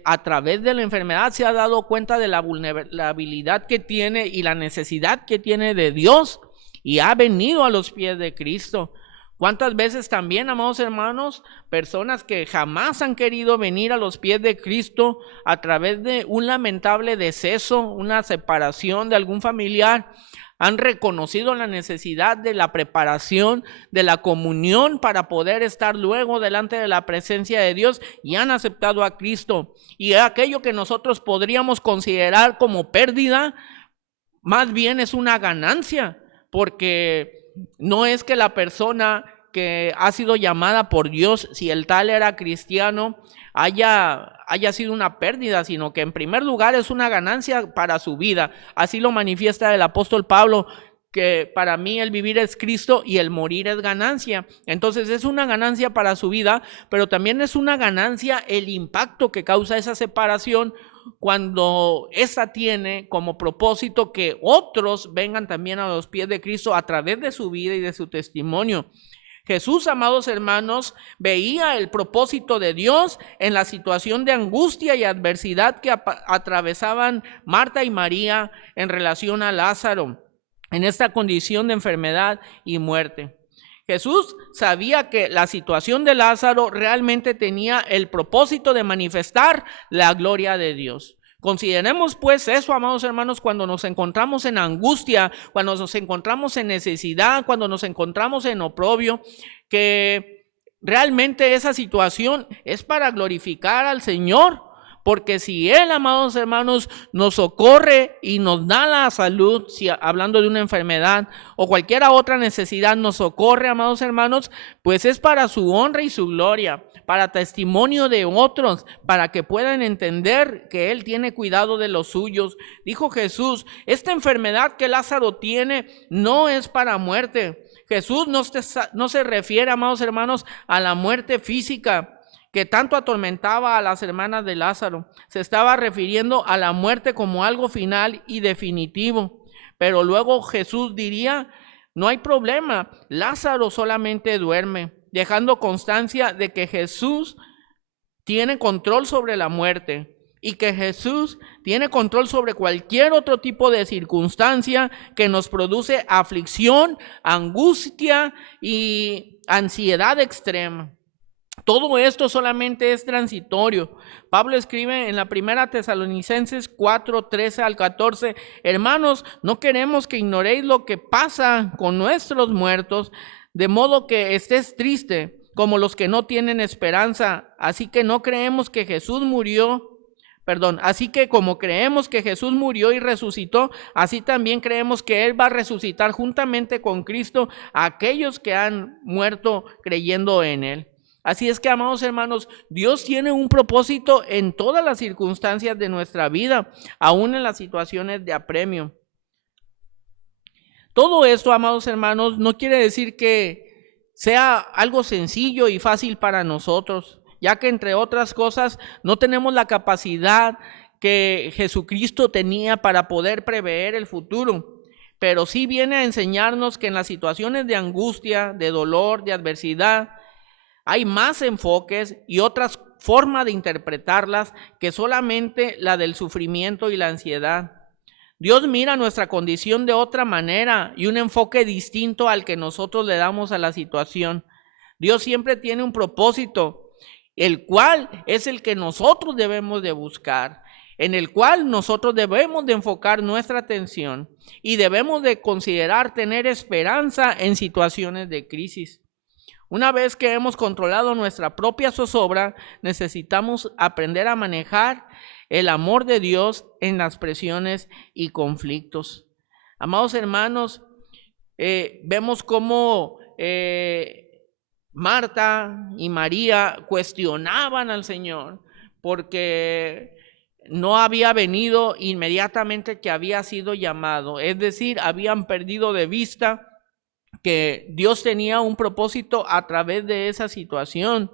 a través de la enfermedad se ha dado cuenta de la vulnerabilidad que tiene y la necesidad que tiene de Dios y ha venido a los pies de Cristo. ¿Cuántas veces también, amados hermanos, personas que jamás han querido venir a los pies de Cristo a través de un lamentable deceso, una separación de algún familiar, han reconocido la necesidad de la preparación, de la comunión para poder estar luego delante de la presencia de Dios y han aceptado a Cristo? Y aquello que nosotros podríamos considerar como pérdida, más bien es una ganancia, porque no es que la persona que ha sido llamada por Dios, si el tal era cristiano, haya sido una pérdida, sino que en primer lugar es una ganancia para su vida. Así lo manifiesta el apóstol Pablo, que para mí el vivir es Cristo y el morir es ganancia. Entonces es una ganancia para su vida, pero también es una ganancia el impacto que causa esa separación, cuando esa tiene como propósito que otros vengan también a los pies de Cristo a través de su vida y de su testimonio. Jesús, amados hermanos, veía el propósito de Dios en la situación de angustia y adversidad que atravesaban Marta y María en relación a Lázaro, en esta condición de enfermedad y muerte. Jesús sabía que la situación de Lázaro realmente tenía el propósito de manifestar la gloria de Dios. Consideremos pues eso, amados hermanos, cuando nos encontramos en angustia, cuando nos encontramos en necesidad, cuando nos encontramos en oprobio, que realmente esa situación es para glorificar al Señor, porque si Él, amados hermanos, nos socorre y nos da la salud, si hablando de una enfermedad o cualquier otra necesidad nos socorre, amados hermanos, pues es para su honra y su gloria, para testimonio de otros, para que puedan entender que Él tiene cuidado de los suyos. Dijo Jesús, esta enfermedad que Lázaro tiene no es para muerte. Jesús no se refiere, amados hermanos, a la muerte física que tanto atormentaba a las hermanas de Lázaro. Se estaba refiriendo a la muerte como algo final y definitivo. Pero luego Jesús diría, no hay problema, Lázaro solamente duerme, dejando constancia de que Jesús tiene control sobre la muerte y que Jesús tiene control sobre cualquier otro tipo de circunstancia que nos produce aflicción, angustia y ansiedad extrema. Todo esto solamente es transitorio. Pablo escribe en la primera Tesalonicenses 4, 13 al 14, hermanos, no queremos que ignoréis lo que pasa con nuestros muertos, de modo que estés triste como los que no tienen esperanza. Así que como creemos que Jesús murió y resucitó, así también creemos que Él va a resucitar juntamente con Cristo a aquellos que han muerto creyendo en Él. Así es que, amados hermanos, Dios tiene un propósito en todas las circunstancias de nuestra vida, aún en las situaciones de apremio. Todo esto, amados hermanos, no quiere decir que sea algo sencillo y fácil para nosotros, ya que entre otras cosas no tenemos la capacidad que Jesucristo tenía para poder prever el futuro. Pero sí viene a enseñarnos que en las situaciones de angustia, de dolor, de adversidad, hay más enfoques y otras formas de interpretarlas que solamente la del sufrimiento y la ansiedad. Dios mira nuestra condición de otra manera y un enfoque distinto al que nosotros le damos a la situación. Dios siempre tiene un propósito, el cual es el que nosotros debemos de buscar, en el cual nosotros debemos de enfocar nuestra atención y debemos de considerar tener esperanza en situaciones de crisis. Una vez que hemos controlado nuestra propia zozobra, necesitamos aprender a manejar el amor de Dios en las presiones y conflictos. Amados hermanos, vemos cómo Marta y María cuestionaban al Señor porque no había venido inmediatamente que había sido llamado. Es decir, habían perdido de vista que Dios tenía un propósito a través de esa situación.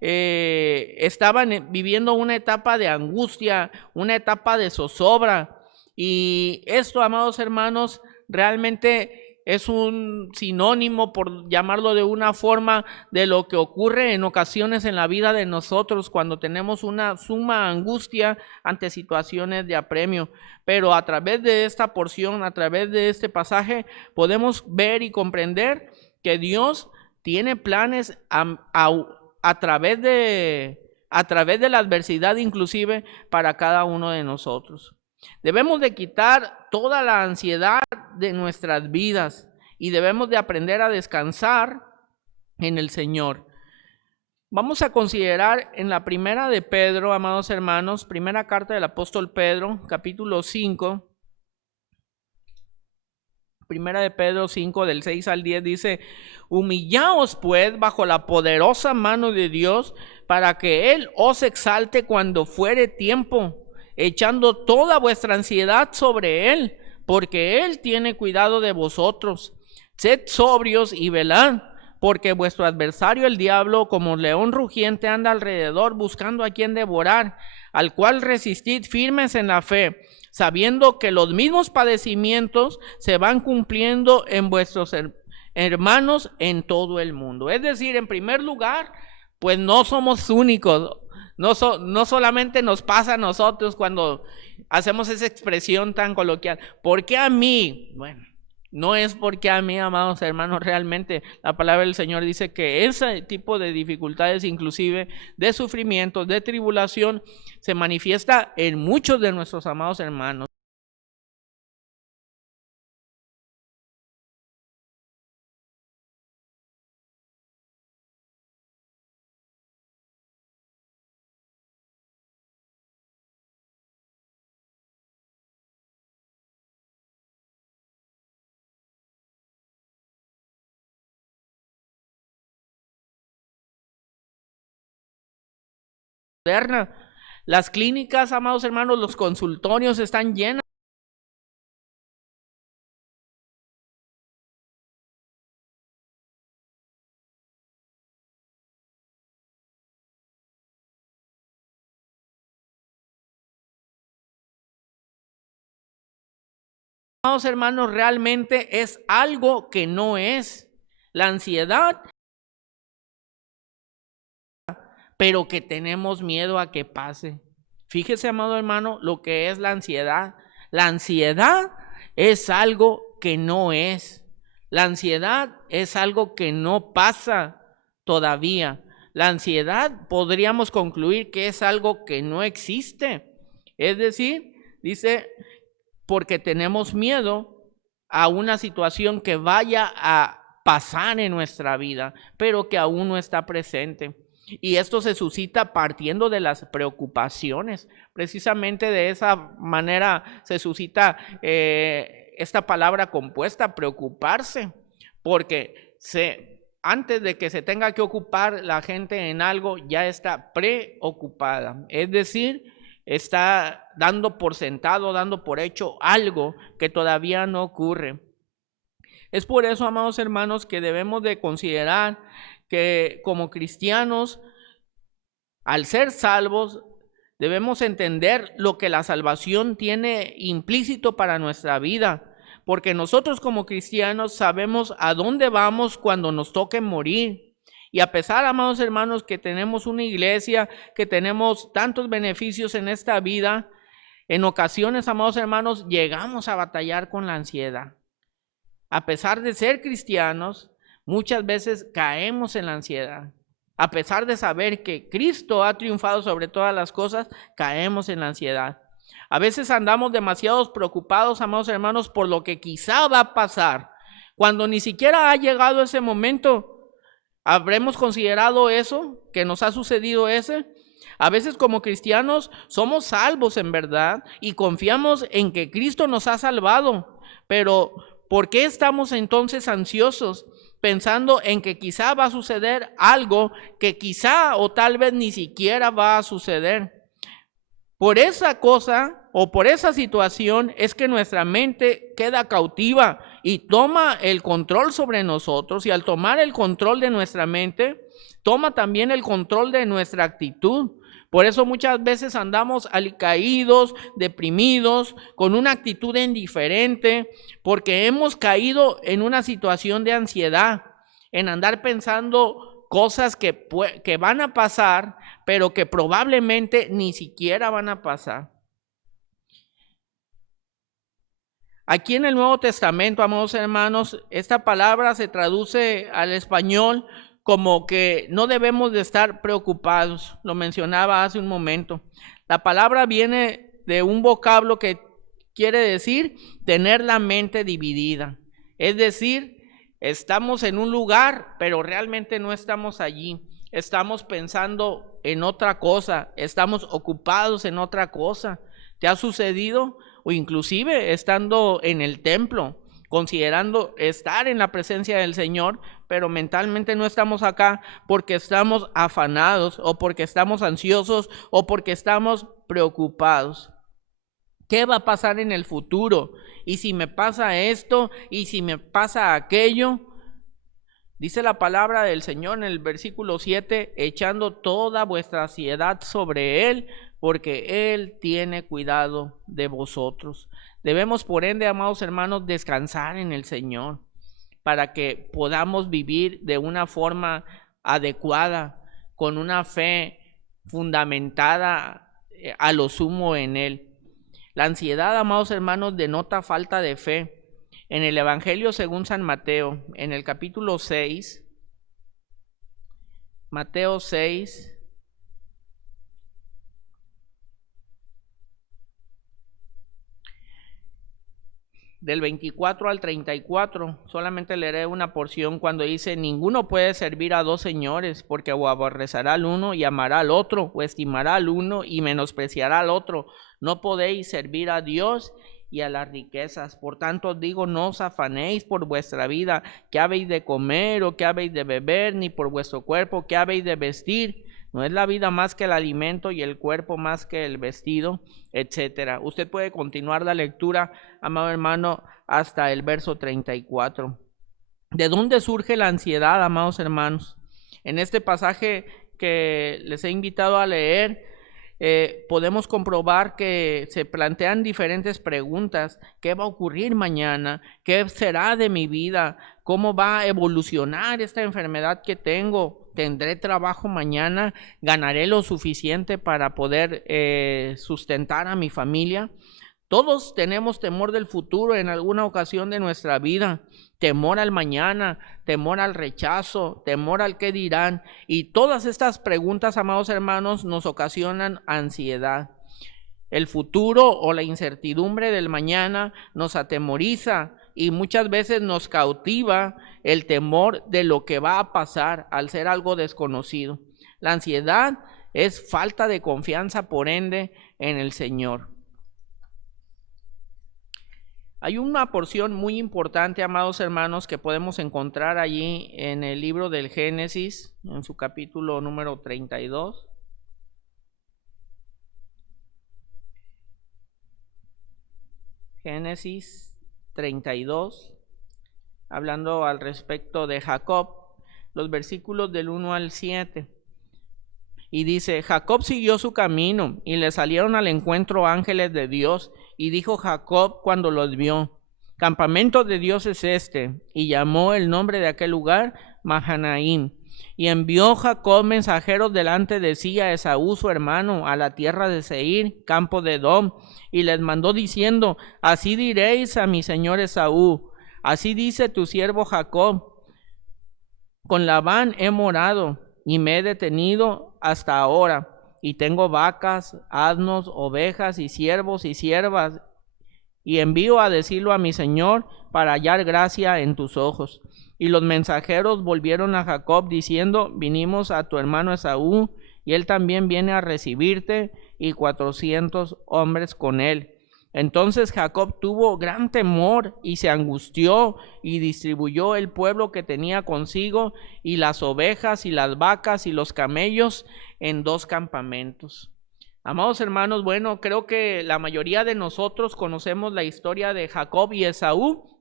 Estaban viviendo una etapa de angustia, una etapa de zozobra. Y esto, amados hermanos, realmente es un sinónimo, por llamarlo de una forma, de lo que ocurre en ocasiones en la vida de nosotros cuando tenemos una suma angustia ante situaciones de apremio. Pero a través de esta porción, a través de este pasaje, podemos ver y comprender que Dios tiene planes a través de la adversidad, inclusive para cada uno de nosotros. Debemos de quitar toda la ansiedad de nuestras vidas y debemos de aprender a descansar en el Señor. Vamos a considerar en la primera de Pedro, amados hermanos, primera carta del apóstol Pedro, capítulo 5. Primera de Pedro 5, del 6 al 10 dice: humillaos pues bajo la poderosa mano de Dios, para que Él os exalte cuando fuere tiempo, echando toda vuestra ansiedad sobre Él, porque Él tiene cuidado de vosotros. Sed sobrios y velad, porque vuestro adversario el diablo, como león rugiente, anda alrededor buscando a quien devorar, al cual resistid firmes en la fe, sabiendo que los mismos padecimientos se van cumpliendo en vuestros hermanos en todo el mundo. Es decir, en primer lugar, pues no somos únicos. No solamente nos pasa a nosotros cuando hacemos esa expresión tan coloquial. ¿Por qué a mí? Bueno, no es porque a mí, amados hermanos, realmente la palabra del Señor dice que ese tipo de dificultades, inclusive de sufrimientos, de tribulación, se manifiesta en muchos de nuestros amados hermanos. moderna. Las clínicas, amados hermanos, los consultorios están llenos. Amados hermanos, realmente es algo que no es. La ansiedad, pero que tenemos miedo a que pase. Fíjese, amado hermano, lo que es la ansiedad. La ansiedad es algo que no es. La ansiedad es algo que no pasa todavía. La ansiedad podríamos concluir que es algo que no existe. Es decir, dice, porque tenemos miedo a una situación que vaya a pasar en nuestra vida, pero que aún no está presente. Y esto se suscita partiendo de las preocupaciones. Precisamente de esa manera se suscita esta palabra compuesta, preocuparse, porque antes de que se tenga que ocupar la gente en algo, ya está preocupada. Es decir, está dando por sentado, dando por hecho algo que todavía no ocurre. Es por eso, amados hermanos, que debemos de considerar que como cristianos, al ser salvos, debemos entender lo que la salvación tiene implícito para nuestra vida, porque nosotros como cristianos sabemos a dónde vamos cuando nos toque morir. Y a pesar, amados hermanos, que tenemos una iglesia, que tenemos tantos beneficios en esta vida, en ocasiones, amados hermanos, llegamos a batallar con la ansiedad. A pesar de ser cristianos, muchas veces caemos en la ansiedad. A pesar de saber que Cristo ha triunfado sobre todas las cosas, caemos en la ansiedad. A veces andamos demasiado preocupados, amados hermanos, por lo que quizá va a pasar, cuando ni siquiera ha llegado ese momento. ¿Habremos considerado eso, que nos ha sucedido ese? A veces como cristianos somos salvos en verdad y confiamos en que Cristo nos ha salvado, pero ¿por qué estamos entonces ansiosos pensando en que quizá va a suceder algo que quizá o tal vez ni siquiera va a suceder? Por esa cosa o por esa situación es que nuestra mente queda cautiva y toma el control sobre nosotros, y al tomar el control de nuestra mente, toma también el control de nuestra actitud. Por eso muchas veces andamos alicaídos, deprimidos, con una actitud indiferente, porque hemos caído en una situación de ansiedad, en andar pensando cosas que van a pasar, pero que probablemente ni siquiera van a pasar. Aquí en el Nuevo Testamento, amados hermanos, esta palabra se traduce al español como que no debemos de estar preocupados. Lo mencionaba hace un momento. La palabra viene de un vocablo que quiere decir tener la mente dividida. Es decir, estamos en un lugar, pero realmente no estamos allí. Estamos pensando en otra cosa, estamos ocupados en otra cosa. ¿Te ha sucedido? O inclusive estando en el templo, considerando estar en la presencia del Señor, pero mentalmente no estamos acá porque estamos afanados, o porque estamos ansiosos, o porque estamos preocupados. ¿Qué va a pasar en el futuro? ¿Y si me pasa esto? ¿Y si me pasa aquello? Dice la palabra del Señor en el versículo 7, echando toda vuestra ansiedad sobre Él, porque Él tiene cuidado de vosotros. Debemos, por ende, amados hermanos, descansar en el Señor para que podamos vivir de una forma adecuada, con una fe fundamentada a lo sumo en Él. La ansiedad, amados hermanos, denota falta de fe. En el Evangelio según San Mateo, en el capítulo 6, Mateo 6, del 24 al 34, solamente leeré una porción cuando dice: ninguno puede servir a dos señores, porque o aborrecerá al uno y amará al otro, o estimará al uno y menospreciará al otro. No podéis servir a Dios y a las riquezas. Por tanto os digo, no os afanéis por vuestra vida, qué habéis de comer o qué habéis de beber, ni por vuestro cuerpo, qué habéis de vestir. No es la vida más que el alimento y el cuerpo más que el vestido, etcétera. Usted puede continuar la lectura, amado hermano, hasta el verso 34. ¿De dónde surge la ansiedad, amados hermanos? En este pasaje que les he invitado a leer, podemos comprobar que se plantean diferentes preguntas. ¿Qué va a ocurrir mañana? ¿Qué será de mi vida? ¿Cómo va a evolucionar esta enfermedad que tengo? ¿Tendré trabajo mañana? ¿Ganaré lo suficiente para poder sustentar a mi familia? Todos tenemos temor del futuro en alguna ocasión de nuestra vida, temor al mañana, temor al rechazo, temor al qué dirán, y todas estas preguntas, amados hermanos, nos ocasionan ansiedad. El futuro o la incertidumbre del mañana nos atemoriza y muchas veces nos cautiva el temor de lo que va a pasar al ser algo desconocido. La ansiedad es falta de confianza, por ende, en el Señor. Hay una porción muy importante, amados hermanos, que podemos encontrar allí en el libro del Génesis, en su capítulo número 32. Génesis 32, hablando al respecto de Jacob, los versículos del 1 al 7. Y dice: Jacob siguió su camino y le salieron al encuentro ángeles de Dios. Y dijo Jacob cuando los vio: campamento de Dios es este. Y llamó el nombre de aquel lugar Mahanaim. Y envió Jacob mensajeros delante de sí a Esaú su hermano, a la tierra de Seir, campo de Edom. Y les mandó diciendo: así diréis a mi señor Esaú: así dice tu siervo Jacob, con Labán he morado y me he detenido hasta ahora, y tengo vacas, asnos, ovejas y siervos y siervas, y envío a decirlo a mi señor para hallar gracia en tus ojos. Y los mensajeros volvieron a Jacob diciendo: vinimos a tu hermano Esaú, y él también viene a recibirte, y 400 hombres con él. Entonces Jacob tuvo gran temor y se angustió, y distribuyó el pueblo que tenía consigo, y las ovejas y las vacas y los camellos en 2 campamentos. Amados hermanos, bueno, creo que la mayoría de nosotros conocemos la historia de Jacob y Esaú.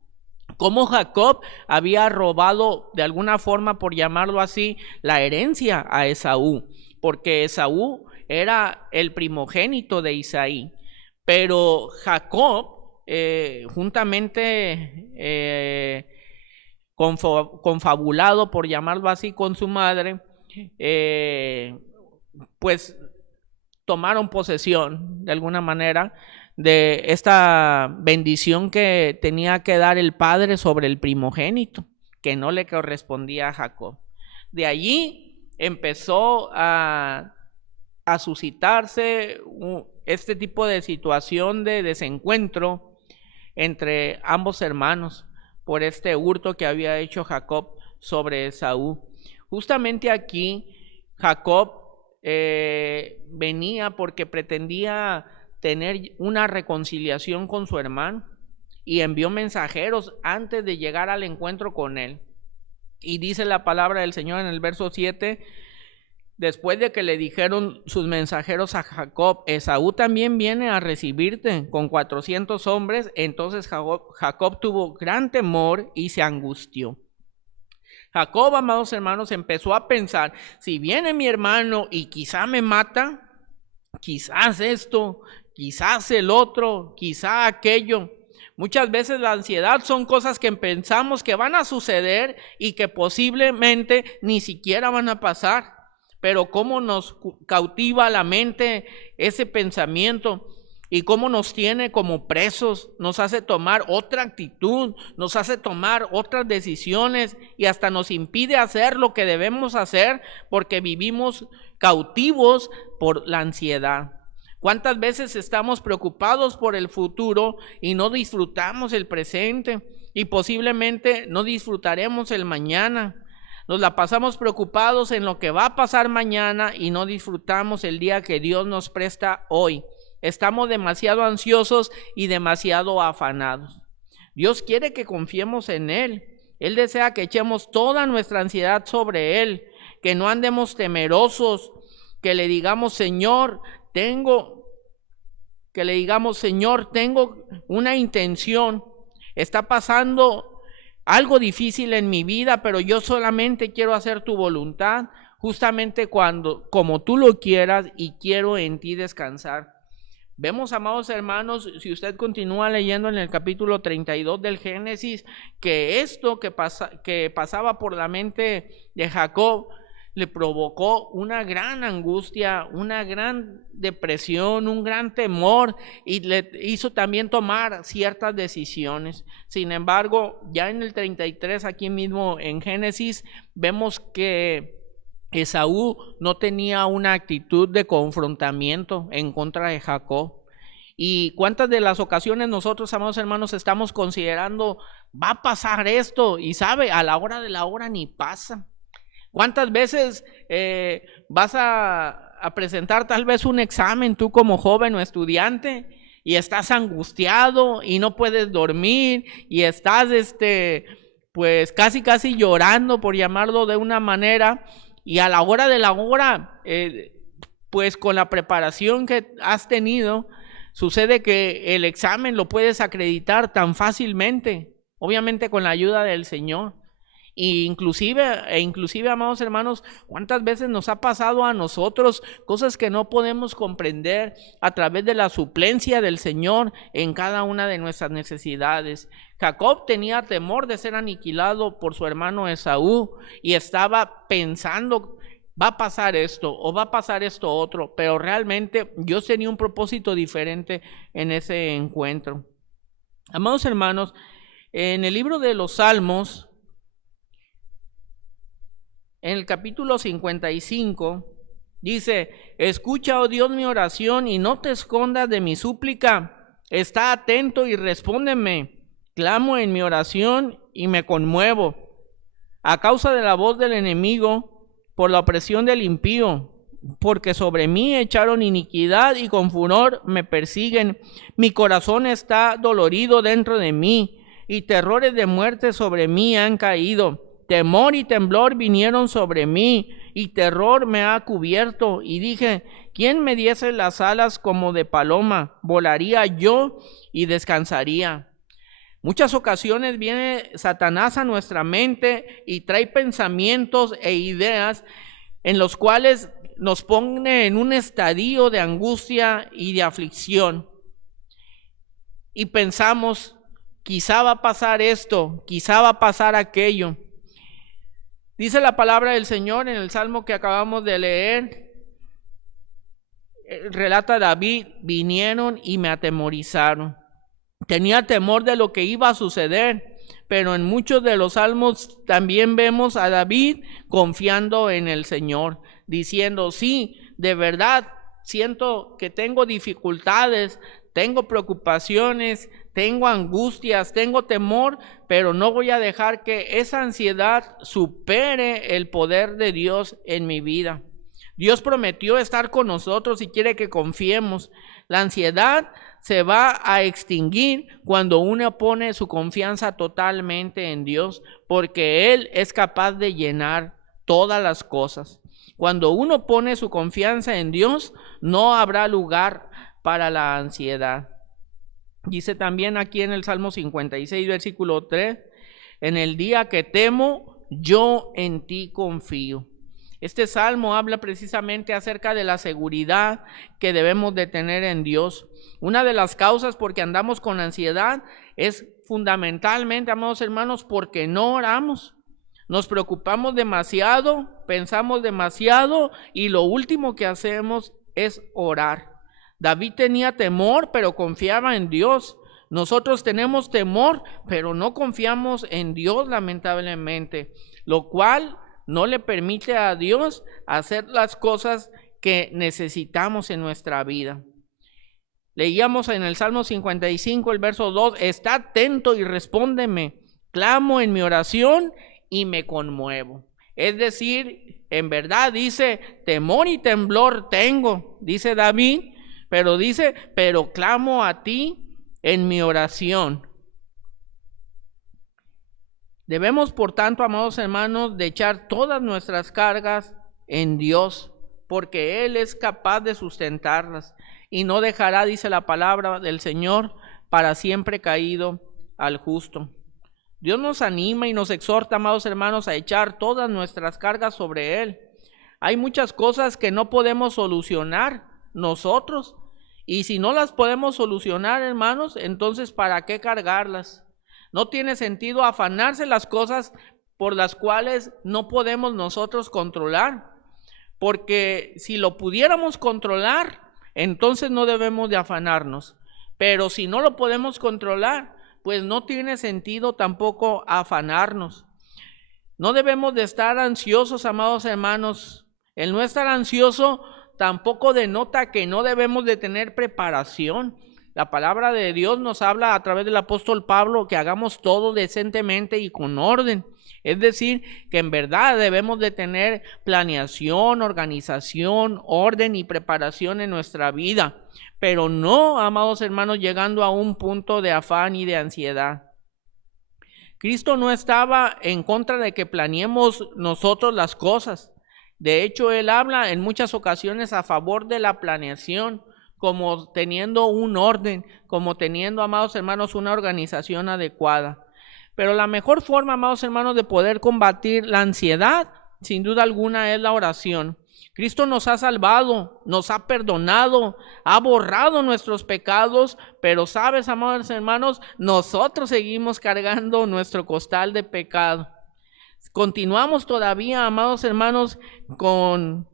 Cómo Jacob había robado, de alguna forma, por llamarlo así, la herencia a Esaú, porque Esaú era el primogénito de Isaí. Pero Jacob, juntamente confabulado, por llamarlo así, con su madre, pues tomaron posesión de alguna manera de esta bendición que tenía que dar el padre sobre el primogénito, que no le correspondía a Jacob. De allí empezó a suscitarse este tipo de situación de desencuentro entre ambos hermanos por este hurto que había hecho Jacob sobre Esaú. Justamente aquí Jacob venía porque pretendía tener una reconciliación con su hermano y envió mensajeros antes de llegar al encuentro con él. Y dice la palabra del Señor en el verso 7: después de que le dijeron sus mensajeros a Jacob: Esaú también viene a recibirte con 400 hombres. Entonces Jacob tuvo gran temor y se angustió. Jacob, amados hermanos, empezó a pensar: si viene mi hermano y quizá me mata, quizás esto, quizás el otro, quizá aquello. Muchas veces la ansiedad son cosas que pensamos que van a suceder y que posiblemente ni siquiera van a pasar. Pero cómo nos cautiva la mente ese pensamiento y cómo nos tiene como presos, nos hace tomar otra actitud, nos hace tomar otras decisiones y hasta nos impide hacer lo que debemos hacer porque vivimos cautivos por la ansiedad. ¿Cuántas veces estamos preocupados por el futuro y no disfrutamos el presente? Y posiblemente no disfrutaremos el mañana. Nos la pasamos preocupados en lo que va a pasar mañana y no disfrutamos el día que Dios nos presta hoy. Estamos demasiado ansiosos y demasiado afanados. Dios quiere que confiemos en Él. Él desea que echemos toda nuestra ansiedad sobre Él, que no andemos temerosos que le digamos, Señor, tengo una intención, está pasando algo difícil en mi vida, pero yo solamente quiero hacer tu voluntad, justamente como tú lo quieras, y quiero en ti descansar. Vemos, amados hermanos, si usted continúa leyendo en el capítulo 32 del Génesis, que esto que pasaba por la mente de Jacob le provocó una gran angustia, una gran depresión, un gran temor, y le hizo también tomar ciertas decisiones. Sin embargo, ya en el 33, aquí mismo en Génesis, vemos que Esaú no tenía una actitud de confrontamiento en contra de Jacob. ¿Y cuántas de las ocasiones nosotros, amados hermanos, estamos considerando, va a pasar esto? Y sabe, a la hora de la hora ni pasa. ¿Cuántas veces vas a presentar tal vez un examen tú como joven o estudiante y estás angustiado y no puedes dormir y estás pues casi llorando, por llamarlo de una manera, y a la hora de la hora pues con la preparación que has tenido sucede que el examen lo puedes acreditar tan fácilmente, obviamente con la ayuda del Señor? E inclusive, amados hermanos, ¿cuántas veces nos ha pasado a nosotros cosas que no podemos comprender a través de la suplencia del Señor en cada una de nuestras necesidades? Jacob tenía temor de ser aniquilado por su hermano Esaú y estaba pensando, va a pasar esto o va a pasar esto otro, pero realmente Dios tenía un propósito diferente en ese encuentro. Amados hermanos, en el libro de los Salmos, en el capítulo 55, dice: escucha, oh Dios, mi oración y no te escondas de mi súplica. Está atento y respóndeme. Clamo en mi oración y me conmuevo. A causa de la voz del enemigo, por la opresión del impío, porque sobre mí echaron iniquidad y con furor me persiguen. Mi corazón está dolorido dentro de mí y terrores de muerte sobre mí han caído. Temor y temblor vinieron sobre mí, y terror me ha cubierto. Y dije: ¿quién me diese las alas como de paloma? Volaría yo y descansaría. Muchas ocasiones viene Satanás a nuestra mente y trae pensamientos e ideas en los cuales nos pone en un estadio de angustia y de aflicción. Y pensamos, quizá va a pasar esto, quizá va a pasar aquello. Dice la palabra del Señor en el Salmo que acabamos de leer, relata David: vinieron y me atemorizaron. Tenía temor de lo que iba a suceder, pero en muchos de los salmos también vemos a David confiando en el Señor, diciendo: sí, de verdad, siento que tengo dificultades, tengo preocupaciones, tengo angustias, tengo temor, pero no voy a dejar que esa ansiedad supere el poder de Dios en mi vida. Dios prometió estar con nosotros y quiere que confiemos. La ansiedad se va a extinguir cuando uno pone su confianza totalmente en Dios, porque Él es capaz de llenar todas las cosas. Cuando uno pone su confianza en Dios, no habrá lugar para la ansiedad. Dice también aquí en el Salmo 56, versículo 3, en el día que temo, yo en ti confío. Este salmo habla precisamente acerca de la seguridad que debemos de tener en Dios. Una de las causas por que andamos con ansiedad es fundamentalmente, amados hermanos, porque no oramos. Nos preocupamos demasiado, pensamos demasiado y lo último que hacemos es orar. David tenía temor, pero confiaba en Dios. Nosotros tenemos temor, pero no confiamos en Dios, lamentablemente, lo cual no le permite a Dios hacer las cosas que necesitamos en nuestra vida. Leíamos en el Salmo 55, el verso 2, está atento y respóndeme, clamo en mi oración y me conmuevo. Es decir, en verdad dice, temor y temblor tengo, dice David, pero dice, pero clamo a ti en mi oración. Debemos, por tanto, amados hermanos, de echar todas nuestras cargas en Dios, porque Él es capaz de sustentarlas y no dejará, dice la palabra del Señor, para siempre caído al justo. Dios nos anima y nos exhorta, amados hermanos, a echar todas nuestras cargas sobre Él. Hay muchas cosas que no podemos solucionar nosotros, y si no las podemos solucionar, hermanos, entonces ¿para qué cargarlas? No tiene sentido afanarse las cosas por las cuales no podemos nosotros controlar, porque si lo pudiéramos controlar, entonces no debemos de afanarnos. Pero si no lo podemos controlar, pues no tiene sentido tampoco afanarnos. No debemos de estar ansiosos, amados hermanos. El no estar ansioso tampoco denota que no debemos de tener preparación. La palabra de Dios nos habla a través del apóstol Pablo que hagamos todo decentemente y con orden. Es decir, que en verdad debemos de tener planeación, organización, orden y preparación en nuestra vida. Pero no, amados hermanos, llegando a un punto de afán y de ansiedad. Cristo no estaba en contra de que planeemos nosotros las cosas. De hecho, Él habla en muchas ocasiones a favor de la planeación, como teniendo un orden, como teniendo, amados hermanos, una organización adecuada. Pero la mejor forma, amados hermanos, de poder combatir la ansiedad, sin duda alguna, es la oración. Cristo nos ha salvado, nos ha perdonado, ha borrado nuestros pecados, pero sabes, amados hermanos, nosotros seguimos cargando nuestro costal de pecado. Continuamos todavía, amados hermanos, con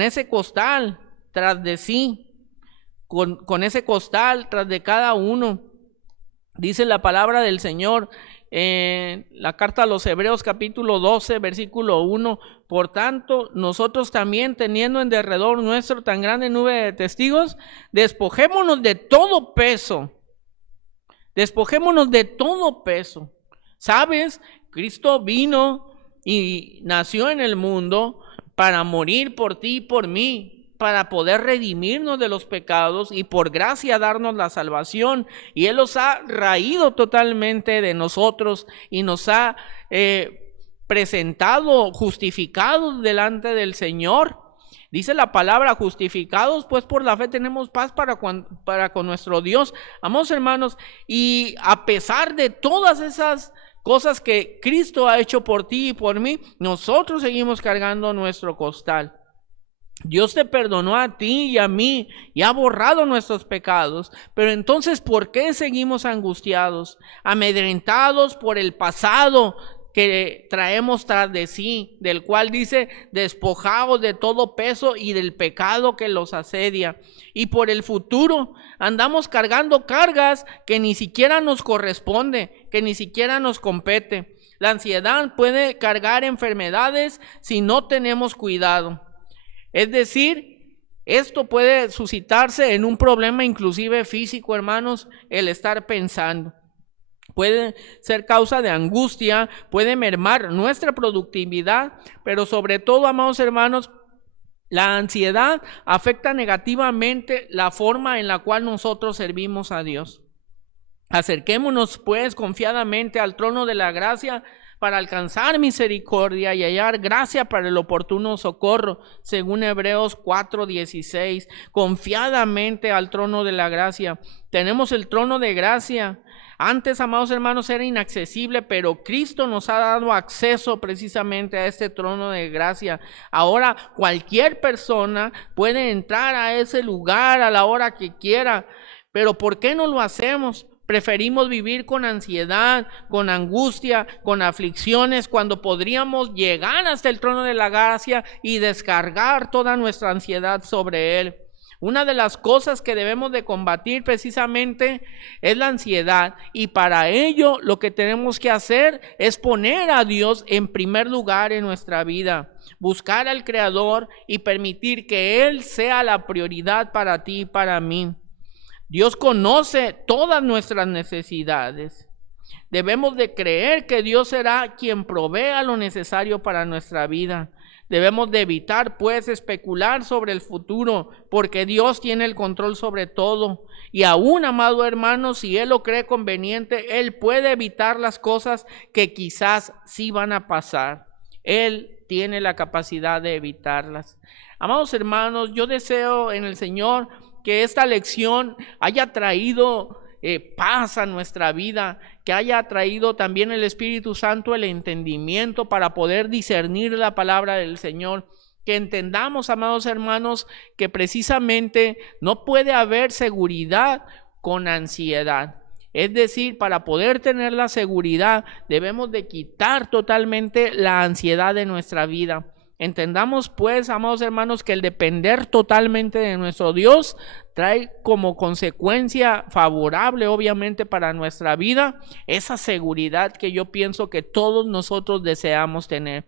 ese costal tras de sí, con ese costal tras de cada uno. Dice la palabra del Señor en la carta a los Hebreos capítulo 12 versículo 1: por tanto, nosotros también, teniendo en derredor nuestro tan grande nube de testigos, despojémonos de todo peso. Despojémonos de todo peso. ¿Sabes? Cristo vino y nació en el mundo para morir por ti y por mí, para poder redimirnos de los pecados y por gracia darnos la salvación. Y Él los ha raído totalmente de nosotros y nos ha presentado justificados delante del Señor. Dice la palabra, justificados pues por la fe tenemos paz para con nuestro Dios. Amados hermanos, y a pesar de todas esas cosas que Cristo ha hecho por ti y por mí, nosotros seguimos cargando nuestro costal. Dios te perdonó a ti y a mí y ha borrado nuestros pecados, pero entonces ¿por qué seguimos angustiados, amedrentados por el pasado que traemos tras de sí, del cual dice despojados de todo peso y del pecado que los asedia? Y por el futuro andamos cargando cargas que ni siquiera nos corresponde, que ni siquiera nos compete. La ansiedad puede cargar enfermedades si no tenemos cuidado. Es decir, esto puede suscitarse en un problema inclusive físico, hermanos, el estar pensando. Puede ser causa de angustia, puede mermar nuestra productividad, pero sobre todo, amados hermanos, la ansiedad afecta negativamente la forma en la cual nosotros servimos a Dios. Acerquémonos pues confiadamente al trono de la gracia para alcanzar misericordia y hallar gracia para el oportuno socorro, según Hebreos 4:16. Confiadamente al trono de la gracia. Tenemos el trono de gracia. Antes, amados hermanos, era inaccesible, pero Cristo nos ha dado acceso precisamente a este trono de gracia. Ahora cualquier persona puede entrar a ese lugar a la hora que quiera, pero ¿por qué no lo hacemos? Preferimos vivir con ansiedad, con angustia, con aflicciones, cuando podríamos llegar hasta el trono de la gracia y descargar toda nuestra ansiedad sobre Él. Una de las cosas que debemos de combatir precisamente es la ansiedad, y para ello lo que tenemos que hacer es poner a Dios en primer lugar en nuestra vida, buscar al Creador y permitir que Él sea la prioridad para ti y para mí. Dios conoce todas nuestras necesidades. Debemos de creer que Dios será quien provea lo necesario para nuestra vida. Debemos de evitar pues especular sobre el futuro, porque Dios tiene el control sobre todo. Y aún, amado hermano, si Él lo cree conveniente, Él puede evitar las cosas que quizás sí van a pasar. Él tiene la capacidad de evitarlas. Amados hermanos, yo deseo en el Señor que esta lección haya traído paz a nuestra vida, que haya traído también el Espíritu Santo el entendimiento para poder discernir la palabra del Señor. Que entendamos, amados hermanos, que precisamente no puede haber seguridad con ansiedad. Es decir, para poder tener la seguridad debemos de quitar totalmente la ansiedad de nuestra vida. Entendamos pues, amados hermanos, que el depender totalmente de nuestro Dios trae como consecuencia favorable, obviamente, para nuestra vida, esa seguridad que yo pienso que todos nosotros deseamos tener.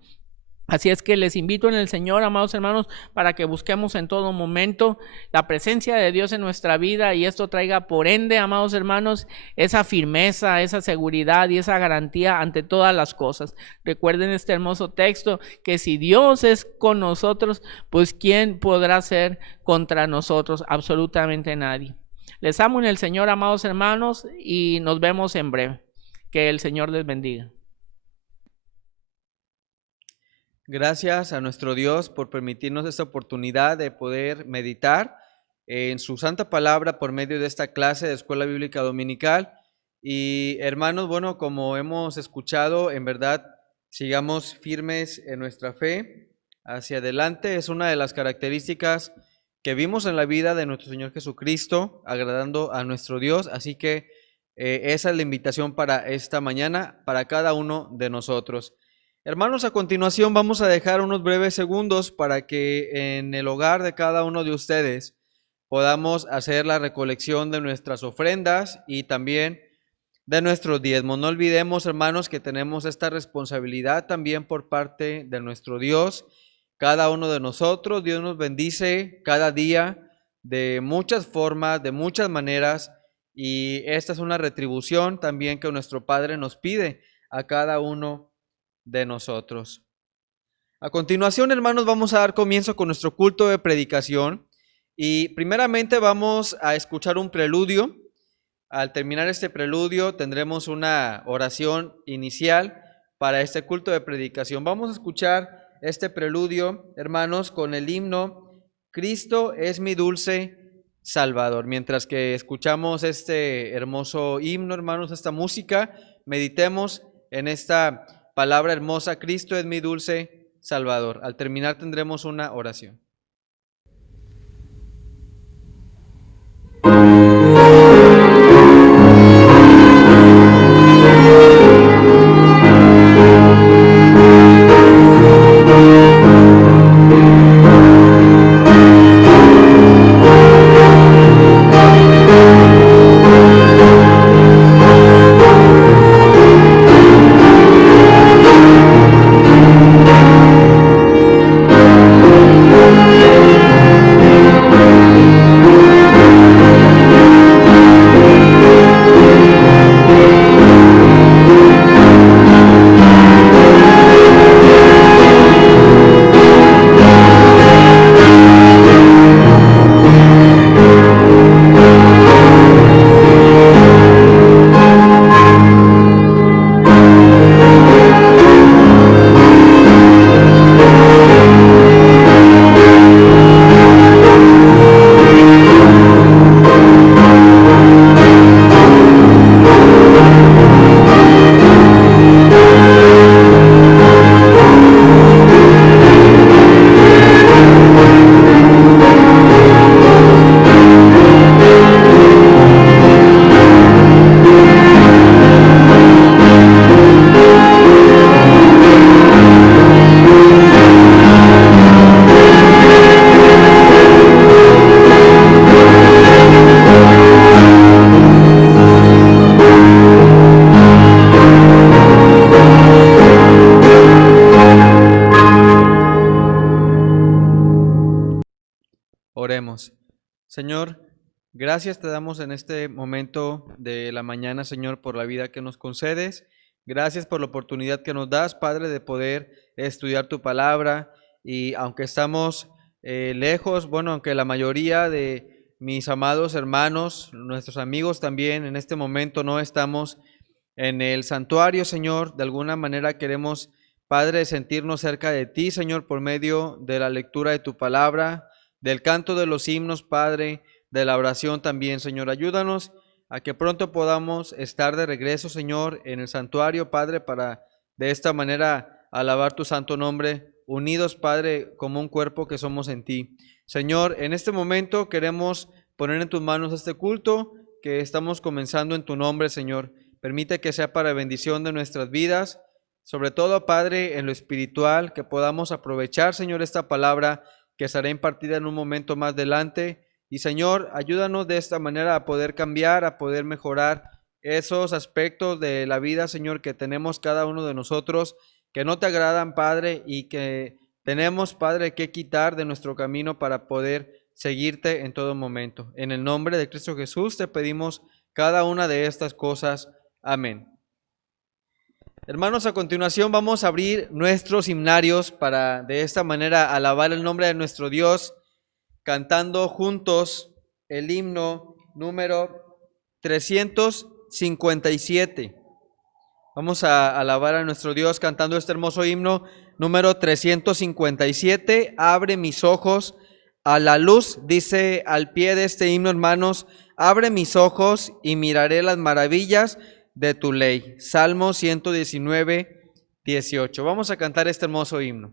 Así es que les invito en el Señor, amados hermanos, para que busquemos en todo momento la presencia de Dios en nuestra vida y esto traiga por ende, amados hermanos, esa firmeza, esa seguridad y esa garantía ante todas las cosas. Recuerden este hermoso texto, que si Dios es con nosotros, pues ¿quién podrá ser contra nosotros? Absolutamente nadie. Les amo en el Señor, amados hermanos, y nos vemos en breve. Que el Señor les bendiga. Gracias a nuestro Dios por permitirnos esta oportunidad de poder meditar en su santa palabra por medio de esta clase de Escuela Bíblica Dominical. Y hermanos, bueno, como hemos escuchado, en verdad, sigamos firmes en nuestra fe hacia adelante. Es una de las características que vimos en la vida de nuestro Señor Jesucristo, agradando a nuestro Dios. Así que esa es la invitación para esta mañana, para cada uno de nosotros. Hermanos, a continuación vamos a dejar unos breves segundos para que en el hogar de cada uno de ustedes podamos hacer la recolección de nuestras ofrendas y también de nuestros diezmos. No olvidemos, hermanos, que tenemos esta responsabilidad también por parte de nuestro Dios. Cada uno de nosotros, Dios nos bendice cada día de muchas formas, de muchas maneras, y esta es una retribución también que nuestro Padre nos pide a cada uno de nosotros. A continuación, hermanos, vamos a dar comienzo con nuestro culto de predicación y primeramente vamos a escuchar un preludio. Al terminar este preludio tendremos una oración inicial para este culto de predicación. Vamos a escuchar este preludio, hermanos, con el himno Cristo es mi dulce Salvador. Mientras que escuchamos este hermoso himno, hermanos, esta música, meditemos en esta palabra hermosa, Cristo es mi dulce Salvador. Al terminar tendremos una oración. Oremos. Señor, gracias te damos en este momento de la mañana, Señor, por la vida que nos concedes. Gracias por la oportunidad que nos das, Padre, de poder estudiar tu palabra. Y aunque estamos lejos, bueno, aunque la mayoría de mis amados hermanos, nuestros amigos también en este momento no estamos en el santuario, Señor, de alguna manera queremos Padre, sentirnos cerca de ti, Señor, por medio de la lectura de tu palabra, del canto de los himnos, Padre, de la oración también, Señor. Ayúdanos a que pronto podamos estar de regreso, Señor, en el santuario, Padre, para de esta manera alabar tu santo nombre, unidos, Padre, como un cuerpo que somos en ti. Señor, en este momento queremos poner en tus manos este culto que estamos comenzando en tu nombre, Señor. Permite que sea para bendición de nuestras vidas, sobre todo, Padre, en lo espiritual, que podamos aprovechar, Señor, esta palabra que será impartida en un momento más adelante. Y, Señor, ayúdanos de esta manera a poder cambiar, a poder mejorar esos aspectos de la vida, Señor, que tenemos cada uno de nosotros, que no te agradan, Padre, y que tenemos, Padre, que quitar de nuestro camino para poder seguirte en todo momento. En el nombre de Cristo Jesús te pedimos cada una de estas cosas. Amén. Hermanos, a continuación vamos a abrir nuestros himnarios para de esta manera alabar el nombre de nuestro Dios, cantando juntos el himno número 357. Vamos a alabar a nuestro Dios cantando este hermoso himno número 357. Abre mis ojos a la luz, dice al pie de este himno, hermanos, abre mis ojos y miraré las maravillas de tu ley. Salmo 119, 18. Vamos a cantar este hermoso himno.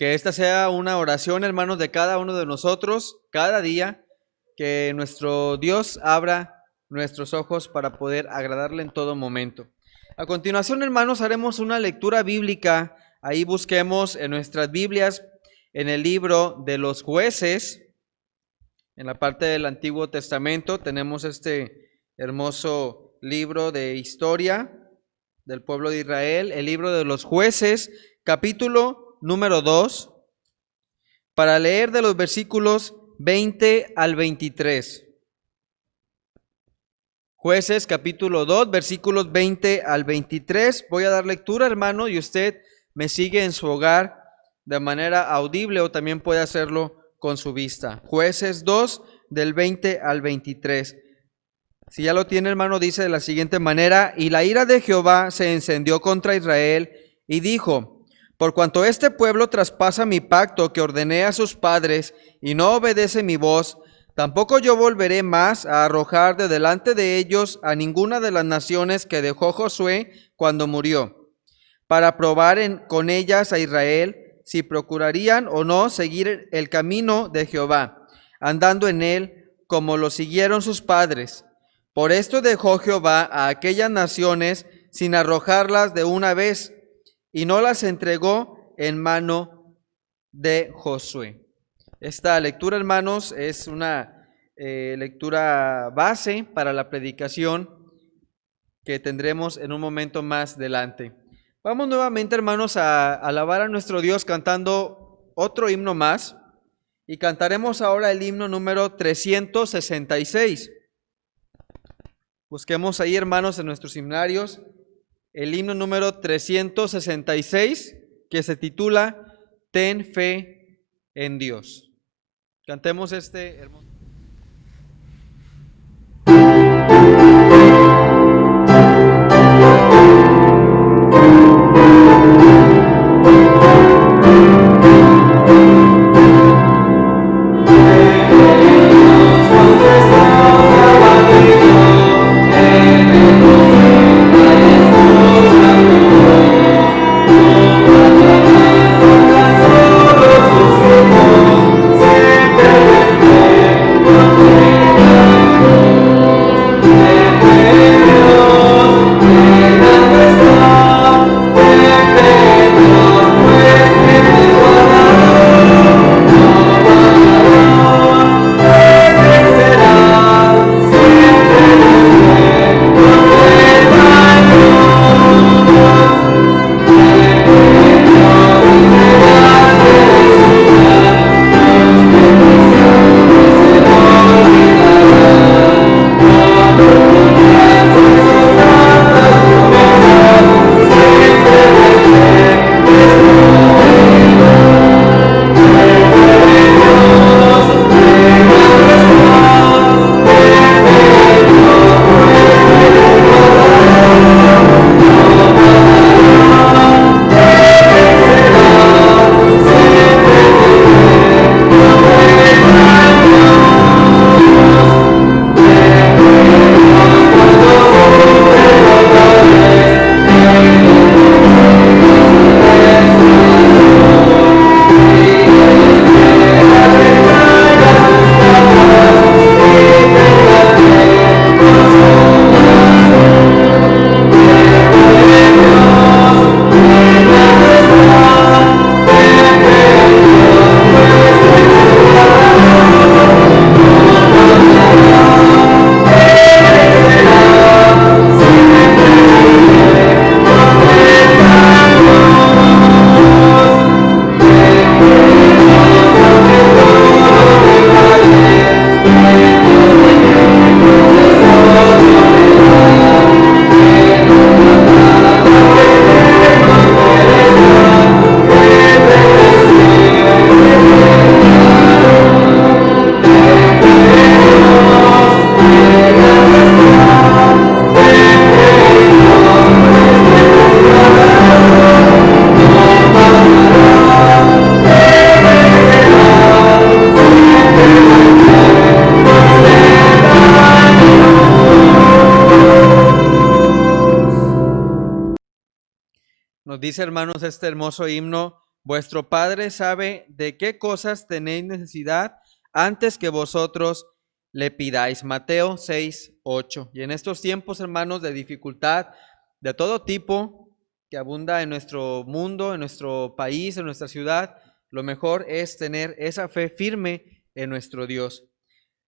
Que esta sea una oración, hermanos, de cada uno de nosotros, cada día, que nuestro Dios abra nuestros ojos para poder agradarle en todo momento. A continuación, hermanos, haremos una lectura bíblica. Ahí busquemos en nuestras Biblias en el libro de los Jueces. En la parte del Antiguo Testamento tenemos este hermoso libro de historia del pueblo de Israel, el libro de los Jueces, capítulo número 2, para leer de los versículos 20 al 23. Jueces capítulo 2, versículos 20 al 23. Voy a dar lectura, hermano, y usted me sigue en su hogar de manera audible o también puede hacerlo con su vista. Jueces 2, del 20 al 23. Si ya lo tiene, hermano, dice de la siguiente manera: y la ira de Jehová se encendió contra Israel y dijo: por cuanto este pueblo traspasa mi pacto que ordené a sus padres y no obedece mi voz, tampoco yo volveré más a arrojar de delante de ellos a ninguna de las naciones que dejó Josué cuando murió, para probar con ellas a Israel si procurarían o no seguir el camino de Jehová, andando en él como lo siguieron sus padres. Por esto dejó Jehová a aquellas naciones sin arrojarlas de una vez, y no las entregó en mano de Josué. Esta lectura, hermanos, es una lectura base para la predicación que tendremos en un momento más adelante. Vamos nuevamente, hermanos, a alabar a nuestro Dios cantando otro himno más, y cantaremos ahora el himno número 366. Busquemos ahí, hermanos, en nuestros himnarios el himno número 366, que se titula Ten fe en Dios. Cantemos este hermoso. Nos dice, hermanos, este hermoso himno: vuestro Padre sabe de qué cosas tenéis necesidad antes que vosotros le pidáis. Mateo 6, 8. Y en estos tiempos, hermanos, de dificultad de todo tipo que abunda en nuestro mundo, en nuestro país, en nuestra ciudad, Lo mejor es tener esa fe firme en nuestro Dios.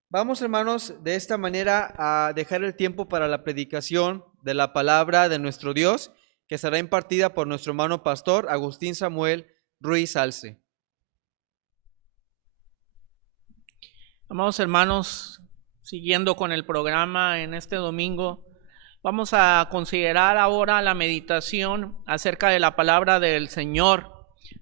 Vamos, hermanos, de esta manera a dejar el tiempo para la predicación de la palabra de nuestro Dios, que será impartida por nuestro hermano pastor Agustín Samuel Ruiz Alce. Amados hermanos, siguiendo con el programa en este domingo, vamos a considerar ahora la meditación acerca de la palabra del Señor,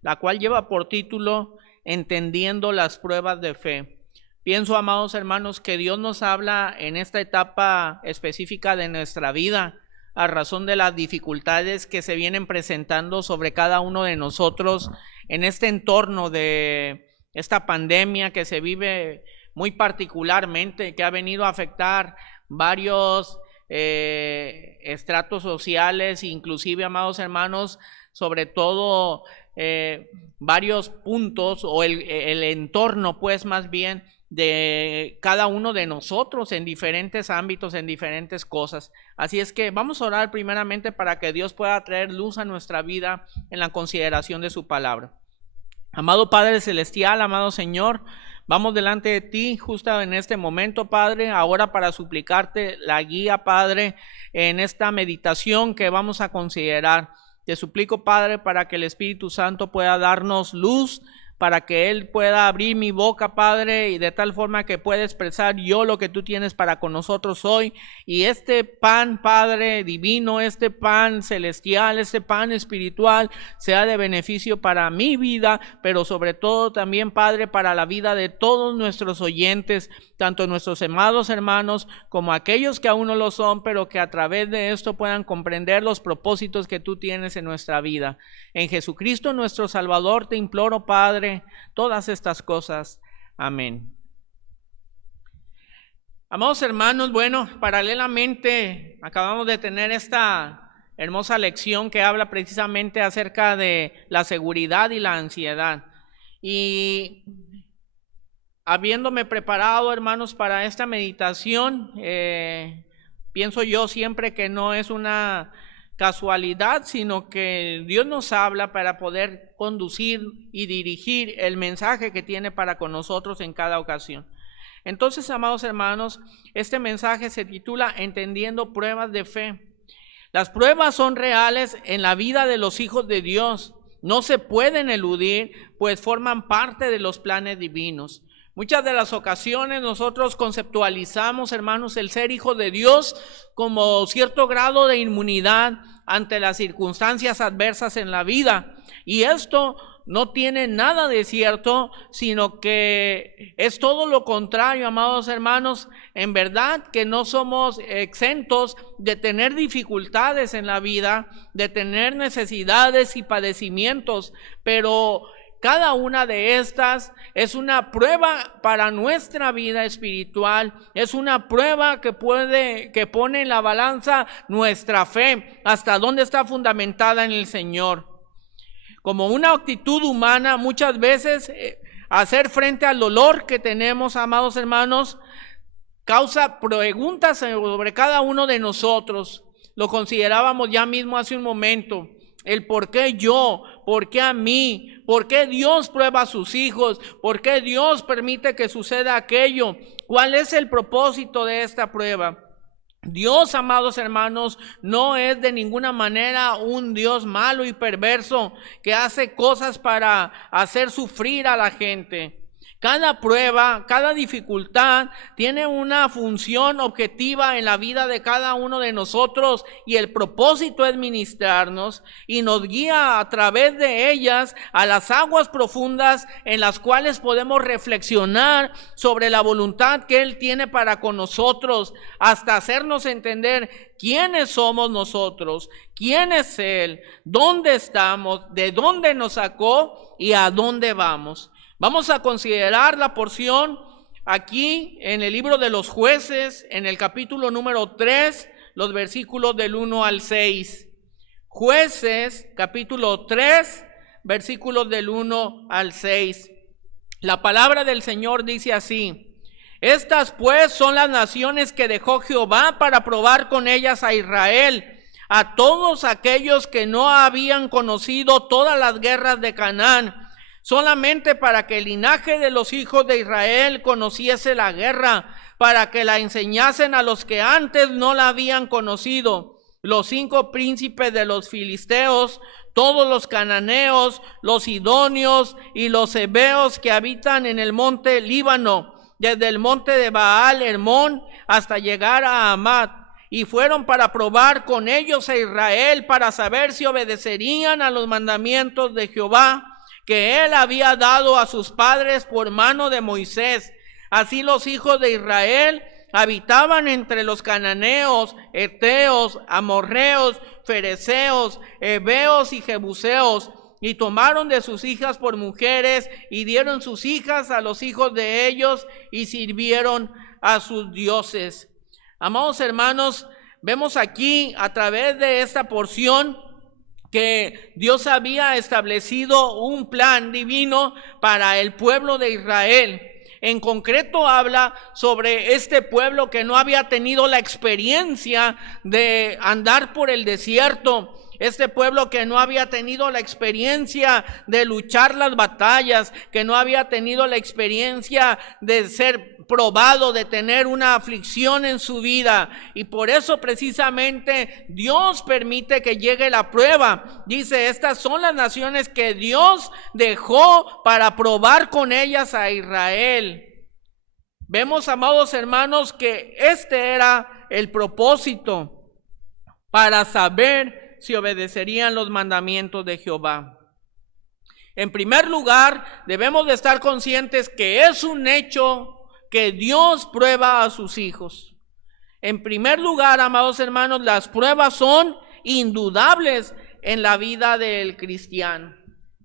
la cual lleva por título Entendiendo las pruebas de fe. Pienso, amados hermanos, que Dios nos habla en esta etapa específica de nuestra vida a razón de las dificultades que se vienen presentando sobre cada uno de nosotros en este entorno de esta pandemia que se vive muy particularmente, que ha venido a afectar varios estratos sociales, inclusive, amados hermanos, sobre todo varios puntos o el entorno, pues más bien, de cada uno de nosotros en diferentes ámbitos, en diferentes cosas. Así es que vamos a orar primeramente para que Dios pueda traer luz a nuestra vida en la consideración de su palabra. Amado Padre Celestial, amado Señor, vamos delante de ti justo en este momento, Padre, ahora para suplicarte la guía, Padre, en esta meditación que vamos a considerar. Te suplico, Padre, para que el Espíritu Santo pueda darnos luz, para que Él pueda abrir mi boca, Padre, y de tal forma que pueda expresar yo lo que tú tienes para con nosotros hoy. Y este pan, Padre divino, este pan celestial, este pan espiritual, sea de beneficio para mi vida, pero sobre todo también, Padre, para la vida de todos nuestros oyentes, tanto nuestros amados hermanos como aquellos que aún no lo son, pero que a través de esto puedan comprender los propósitos que tú tienes en nuestra vida. En Jesucristo nuestro Salvador te imploro, Padre, todas estas cosas. Amén. Amados hermanos, bueno, paralelamente acabamos de tener esta hermosa lección que habla precisamente acerca de la seguridad y la ansiedad. Y habiéndome preparado, hermanos, para esta meditación, pienso yo siempre que no es una casualidad, sino que Dios nos habla para poder conducir y dirigir el mensaje que tiene para con nosotros en cada ocasión. Entonces, amados hermanos, este mensaje se titula Entendiendo pruebas de fe. Las pruebas son reales en la vida de los hijos de Dios. No se pueden eludir, pues forman parte de los planes divinos. Muchas de las ocasiones nosotros conceptualizamos, hermanos, el ser hijo de Dios como cierto grado de inmunidad ante las circunstancias adversas en la vida. Y esto no tiene nada de cierto, sino que es todo lo contrario, amados hermanos. En verdad que no somos exentos de tener dificultades en la vida, de tener necesidades y padecimientos, pero cada una de estas es una prueba para nuestra vida espiritual, es una prueba que pone en la balanza nuestra fe, hasta dónde está fundamentada en el Señor. Como una actitud humana, muchas veces hacer frente al dolor que tenemos, amados hermanos, causa preguntas sobre cada uno de nosotros. Lo considerábamos ya mismo hace un momento. El por qué yo, por qué a mí, por qué Dios prueba a sus hijos, por qué Dios permite que suceda aquello, cuál es el propósito de esta prueba. Dios, amados hermanos, no es de ninguna manera un Dios malo y perverso que hace cosas para hacer sufrir a la gente. Cada prueba, cada dificultad tiene una función objetiva en la vida de cada uno de nosotros y el propósito es ministrarnos y nos guía a través de ellas a las aguas profundas en las cuales podemos reflexionar sobre la voluntad que Él tiene para con nosotros, hasta hacernos entender quiénes somos nosotros, quién es Él, dónde estamos, de dónde nos sacó y a dónde vamos. Vamos a considerar la porción aquí en el libro de los Jueces, en el capítulo número 3, los versículos del 1 al 6. Jueces, capítulo 3, versículos del 1 al 6. La palabra del Señor dice así: Estas pues son las naciones que dejó Jehová para probar con ellas a Israel, a todos aquellos que no habían conocido todas las guerras de Canaán. solamente para que el linaje de los hijos de Israel conociese la guerra, para que la enseñasen a los que antes no la habían conocido, los 5 príncipes de los filisteos, todos los cananeos, los sidonios y los heveos que habitan en el monte Líbano, desde el monte de Baal Hermón hasta llegar a Hamat. Y fueron para probar con ellos a Israel, para saber si obedecerían a los mandamientos de Jehová, que él había dado a sus padres por mano de Moisés. Así los hijos de Israel habitaban entre los cananeos, heteos, amorreos, fereceos, heveos y jebuseos, y tomaron de sus hijas por mujeres, y dieron sus hijas a los hijos de ellos, y sirvieron a sus dioses. Amados hermanos, vemos aquí a través de esta porción que Dios había establecido un plan divino para el pueblo de Israel. En concreto habla sobre este pueblo que no había tenido la experiencia de andar por el desierto. Este pueblo que no había tenido la experiencia de luchar las batallas, que no había tenido la experiencia de ser probado, de tener una aflicción en su vida. Y por eso precisamente Dios permite que llegue la prueba. Dice, estas son las naciones que Dios dejó para probar con ellas a Israel. Vemos, amados hermanos, que este era el propósito, para saber si obedecerían los mandamientos de Jehová. En primer lugar, debemos de estar conscientes que es un hecho que Dios prueba a sus hijos. En primer lugar, amados hermanos, las pruebas son indudables en la vida del cristiano.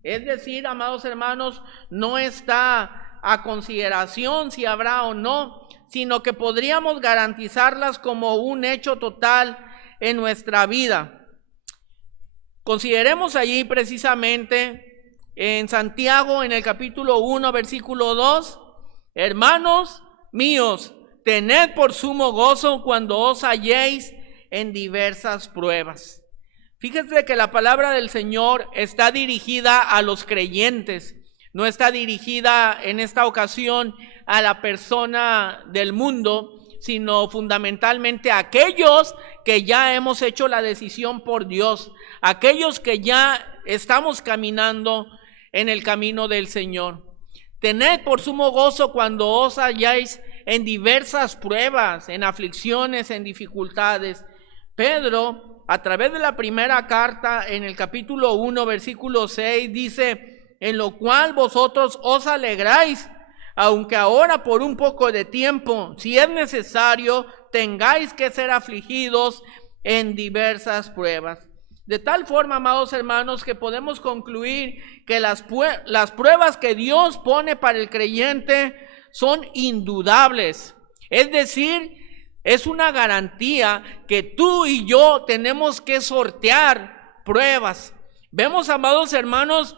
Es decir, amados hermanos, no está a consideración si habrá o no, sino que podríamos garantizarlas como un hecho total en nuestra vida. Consideremos allí precisamente en Santiago, en el capítulo 1, versículo 2, hermanos míos, tened por sumo gozo cuando os halléis en diversas pruebas. Fíjense que la palabra del Señor está dirigida a los creyentes, no está dirigida en esta ocasión a la persona del mundo, sino fundamentalmente a aquellos que ya hemos hecho la decisión por Dios, aquellos que ya estamos caminando en el camino del Señor. Tened por sumo gozo cuando os halláis en diversas pruebas, en aflicciones, en dificultades. Pedro, a través de la primera carta, en el capítulo 1, versículo 6, dice, en lo cual vosotros os alegráis, aunque ahora por un poco de tiempo, si es necesario, tengáis que ser afligidos en diversas pruebas. De tal forma, amados hermanos, que podemos concluir que las pruebas que Dios pone para el creyente son indudables. Es decir, es una garantía que tú y yo tenemos que sortear pruebas. Vemos, amados hermanos,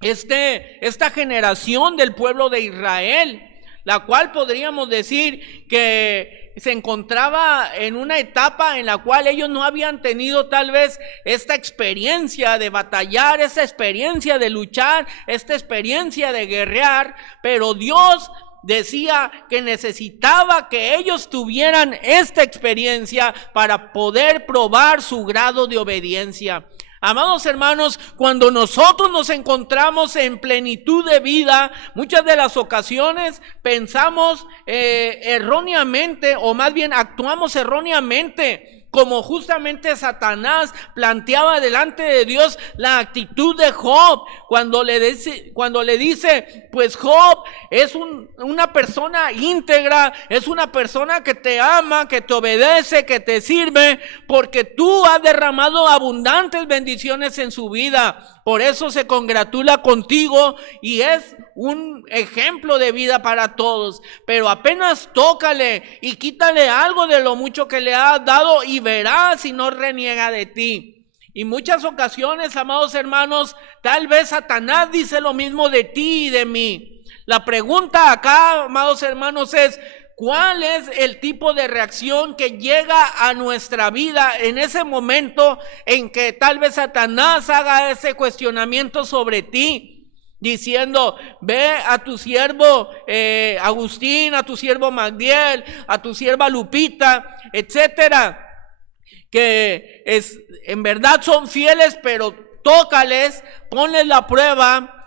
esta generación del pueblo de Israel, la cual podríamos decir que se encontraba en una etapa en la cual ellos no habían tenido tal vez esta experiencia de batallar, esta experiencia de luchar, esta experiencia de guerrear, pero Dios decía que necesitaba que ellos tuvieran esta experiencia para poder probar su grado de obediencia. Amados hermanos, cuando nosotros nos encontramos en plenitud de vida, muchas de las ocasiones pensamos erróneamente, o más bien actuamos erróneamente, como justamente Satanás planteaba delante de Dios la actitud de Job, cuando le dice, pues Job es una persona íntegra, es una persona que te ama, que te obedece, que te sirve, porque tú has derramado abundantes bendiciones en su vida, por eso se congratula contigo y es un ejemplo de vida para todos. Pero apenas tócale y quítale algo de lo mucho que le has dado y verás si no reniega de ti. Y muchas ocasiones, amados hermanos, tal vez Satanás dice lo mismo de ti y de mí. La pregunta acá, amados hermanos, es: ¿cuál es el tipo de reacción que llega a nuestra vida en ese momento en que tal vez Satanás haga ese cuestionamiento sobre ti? diciendo: ve a tu siervo Agustín, a tu siervo Magdiel, a tu sierva Lupita, etcétera, que en verdad son fieles, pero tócales, ponles la prueba,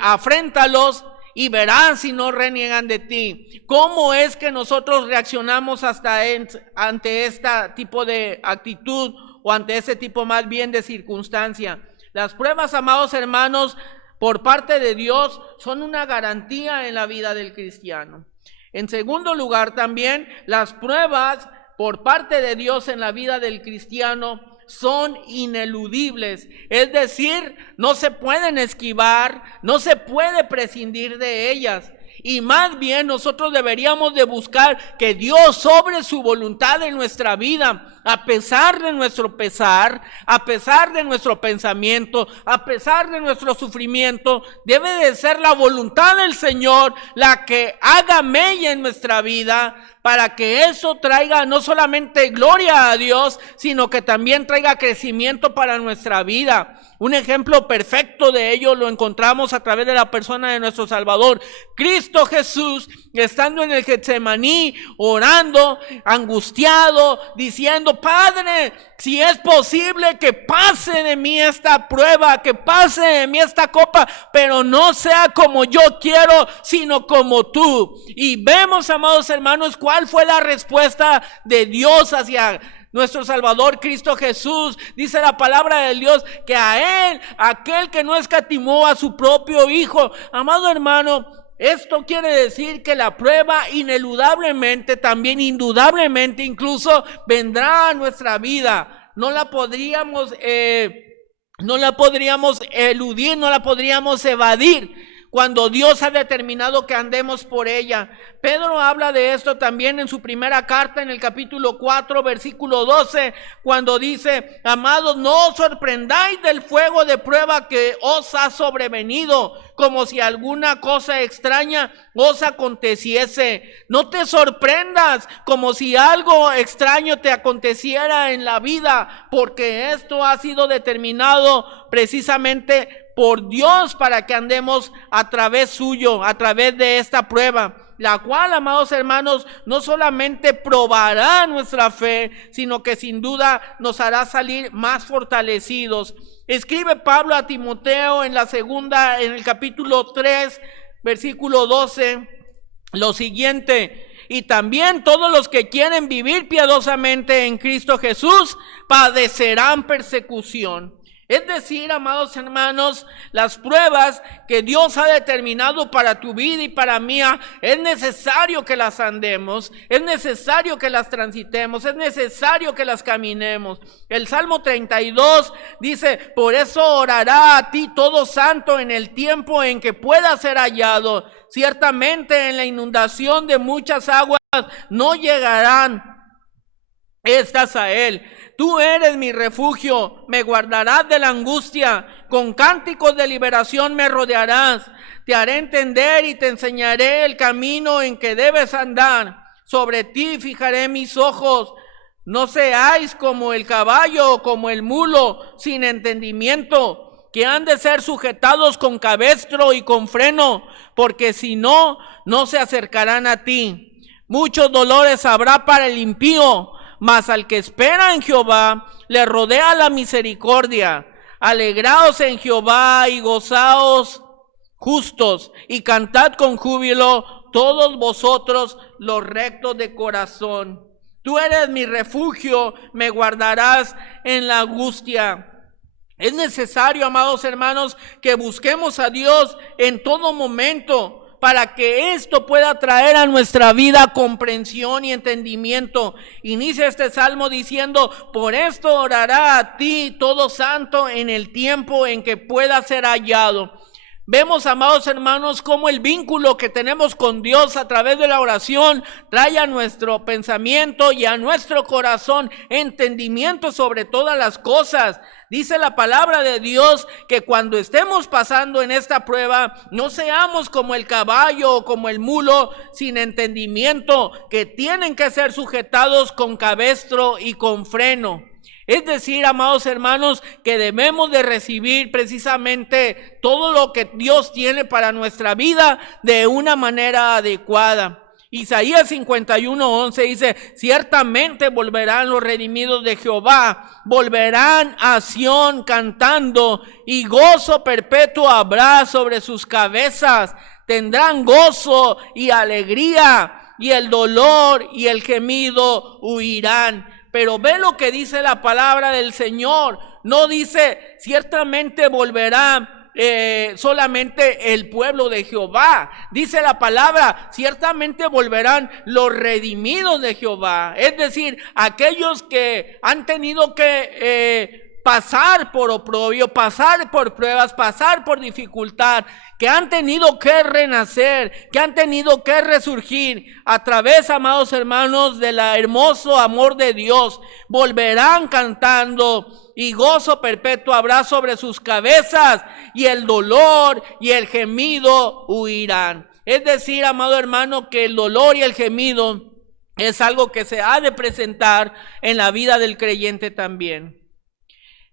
afréntalos y verás si no reniegan de ti. ¿Cómo es que nosotros reaccionamos ante este tipo de actitud, o ante ese tipo más bien de circunstancia? Las pruebas, amados hermanos, por parte de Dios son una garantía en la vida del cristiano. En segundo lugar, también las pruebas por parte de Dios en la vida del cristiano son ineludibles, es decir, no se pueden esquivar, no se puede prescindir de ellas. Y más bien nosotros deberíamos de buscar que Dios obre su voluntad en nuestra vida, a pesar de nuestro pesar, a pesar de nuestro pensamiento, a pesar de nuestro sufrimiento. Debe de ser la voluntad del Señor la que haga mella en nuestra vida, para que eso traiga no solamente gloria a Dios, sino que también traiga crecimiento para nuestra vida. Un ejemplo perfecto de ello lo encontramos a través de la persona de nuestro Salvador, Cristo Jesús, estando en el Getsemaní, orando, angustiado, diciendo: Padre, si es posible que pase de mí esta prueba, que pase de mí esta copa, pero no sea como yo quiero, sino como tú. Y vemos, amados hermanos, cuál fue la respuesta de Dios hacia nuestro Salvador Cristo Jesús. Dice la palabra de Dios que a Él, aquel que no escatimó a su propio Hijo. Amado hermano, esto quiere decir que la prueba ineludablemente, también indudablemente incluso, vendrá a nuestra vida. No la podríamos eludir, no la podríamos evadir cuando Dios ha determinado que andemos por ella. Pedro habla de esto también en su primera carta, en el capítulo 4, versículo 12, cuando dice: amados, no os sorprendáis del fuego de prueba que os ha sobrevenido, como si alguna cosa extraña os aconteciese. No te sorprendas como si algo extraño te aconteciera en la vida, porque esto ha sido determinado precisamente por Dios para que andemos a través suyo, a través de esta prueba, la cual, amados hermanos, no solamente probará nuestra fe, sino que sin duda nos hará salir más fortalecidos. Escribe Pablo a Timoteo en el capítulo 3, versículo 12, lo siguiente: y también todos los que quieren vivir piadosamente en Cristo Jesús padecerán persecución. Es decir, amados hermanos, las pruebas que Dios ha determinado para tu vida y para mía, es necesario que las andemos, es necesario que las transitemos, es necesario que las caminemos. El Salmo 32 dice: por eso orará a ti todo santo en el tiempo en que pueda ser hallado. Ciertamente en la inundación de muchas aguas no llegarán estas a él. Tú eres mi refugio, me guardarás de la angustia, con cánticos de liberación me rodearás. Te haré entender y te enseñaré el camino en que debes andar. Sobre ti fijaré mis ojos. No seáis como el caballo o como el mulo, sin entendimiento, que han de ser sujetados con cabestro y con freno, porque si no, no se acercarán a ti. Muchos dolores habrá para el impío, mas al que espera en Jehová le rodea la misericordia. Alegraos en Jehová y gozaos justos, y cantad con júbilo todos vosotros los rectos de corazón. Tú eres mi refugio, me guardarás en la angustia. Es necesario, amados hermanos, que busquemos a Dios en todo momento, para que esto pueda traer a nuestra vida comprensión y entendimiento. Inicia este salmo diciendo: por esto orará a ti todo santo en el tiempo en que pueda ser hallado. Vemos, amados hermanos, cómo el vínculo que tenemos con Dios a través de la oración trae a nuestro pensamiento y a nuestro corazón entendimiento sobre todas las cosas. Dice la palabra de Dios que cuando estemos pasando en esta prueba, no seamos como el caballo o como el mulo sin entendimiento, que tienen que ser sujetados con cabestro y con freno. Es decir, amados hermanos, que debemos de recibir precisamente todo lo que Dios tiene para nuestra vida de una manera adecuada. Isaías 51:11 dice: ciertamente volverán los redimidos de Jehová, volverán a Sión cantando, y gozo perpetuo habrá sobre sus cabezas. Tendrán gozo y alegría, y el dolor y el gemido huirán. Pero ve lo que dice la palabra del Señor. No dice ciertamente volverá solamente el pueblo de Jehová. Dice la palabra, ciertamente volverán los redimidos de Jehová. Es decir, aquellos que han tenido que pasar por oprobio, pasar por pruebas, pasar por dificultad, que han tenido que renacer, que han tenido que resurgir a través, amados hermanos, del hermoso amor de Dios, volverán cantando, y gozo perpetuo habrá sobre sus cabezas, y el dolor y el gemido huirán. Es decir, amado hermano, que el dolor y el gemido es algo que se ha de presentar en la vida del creyente también.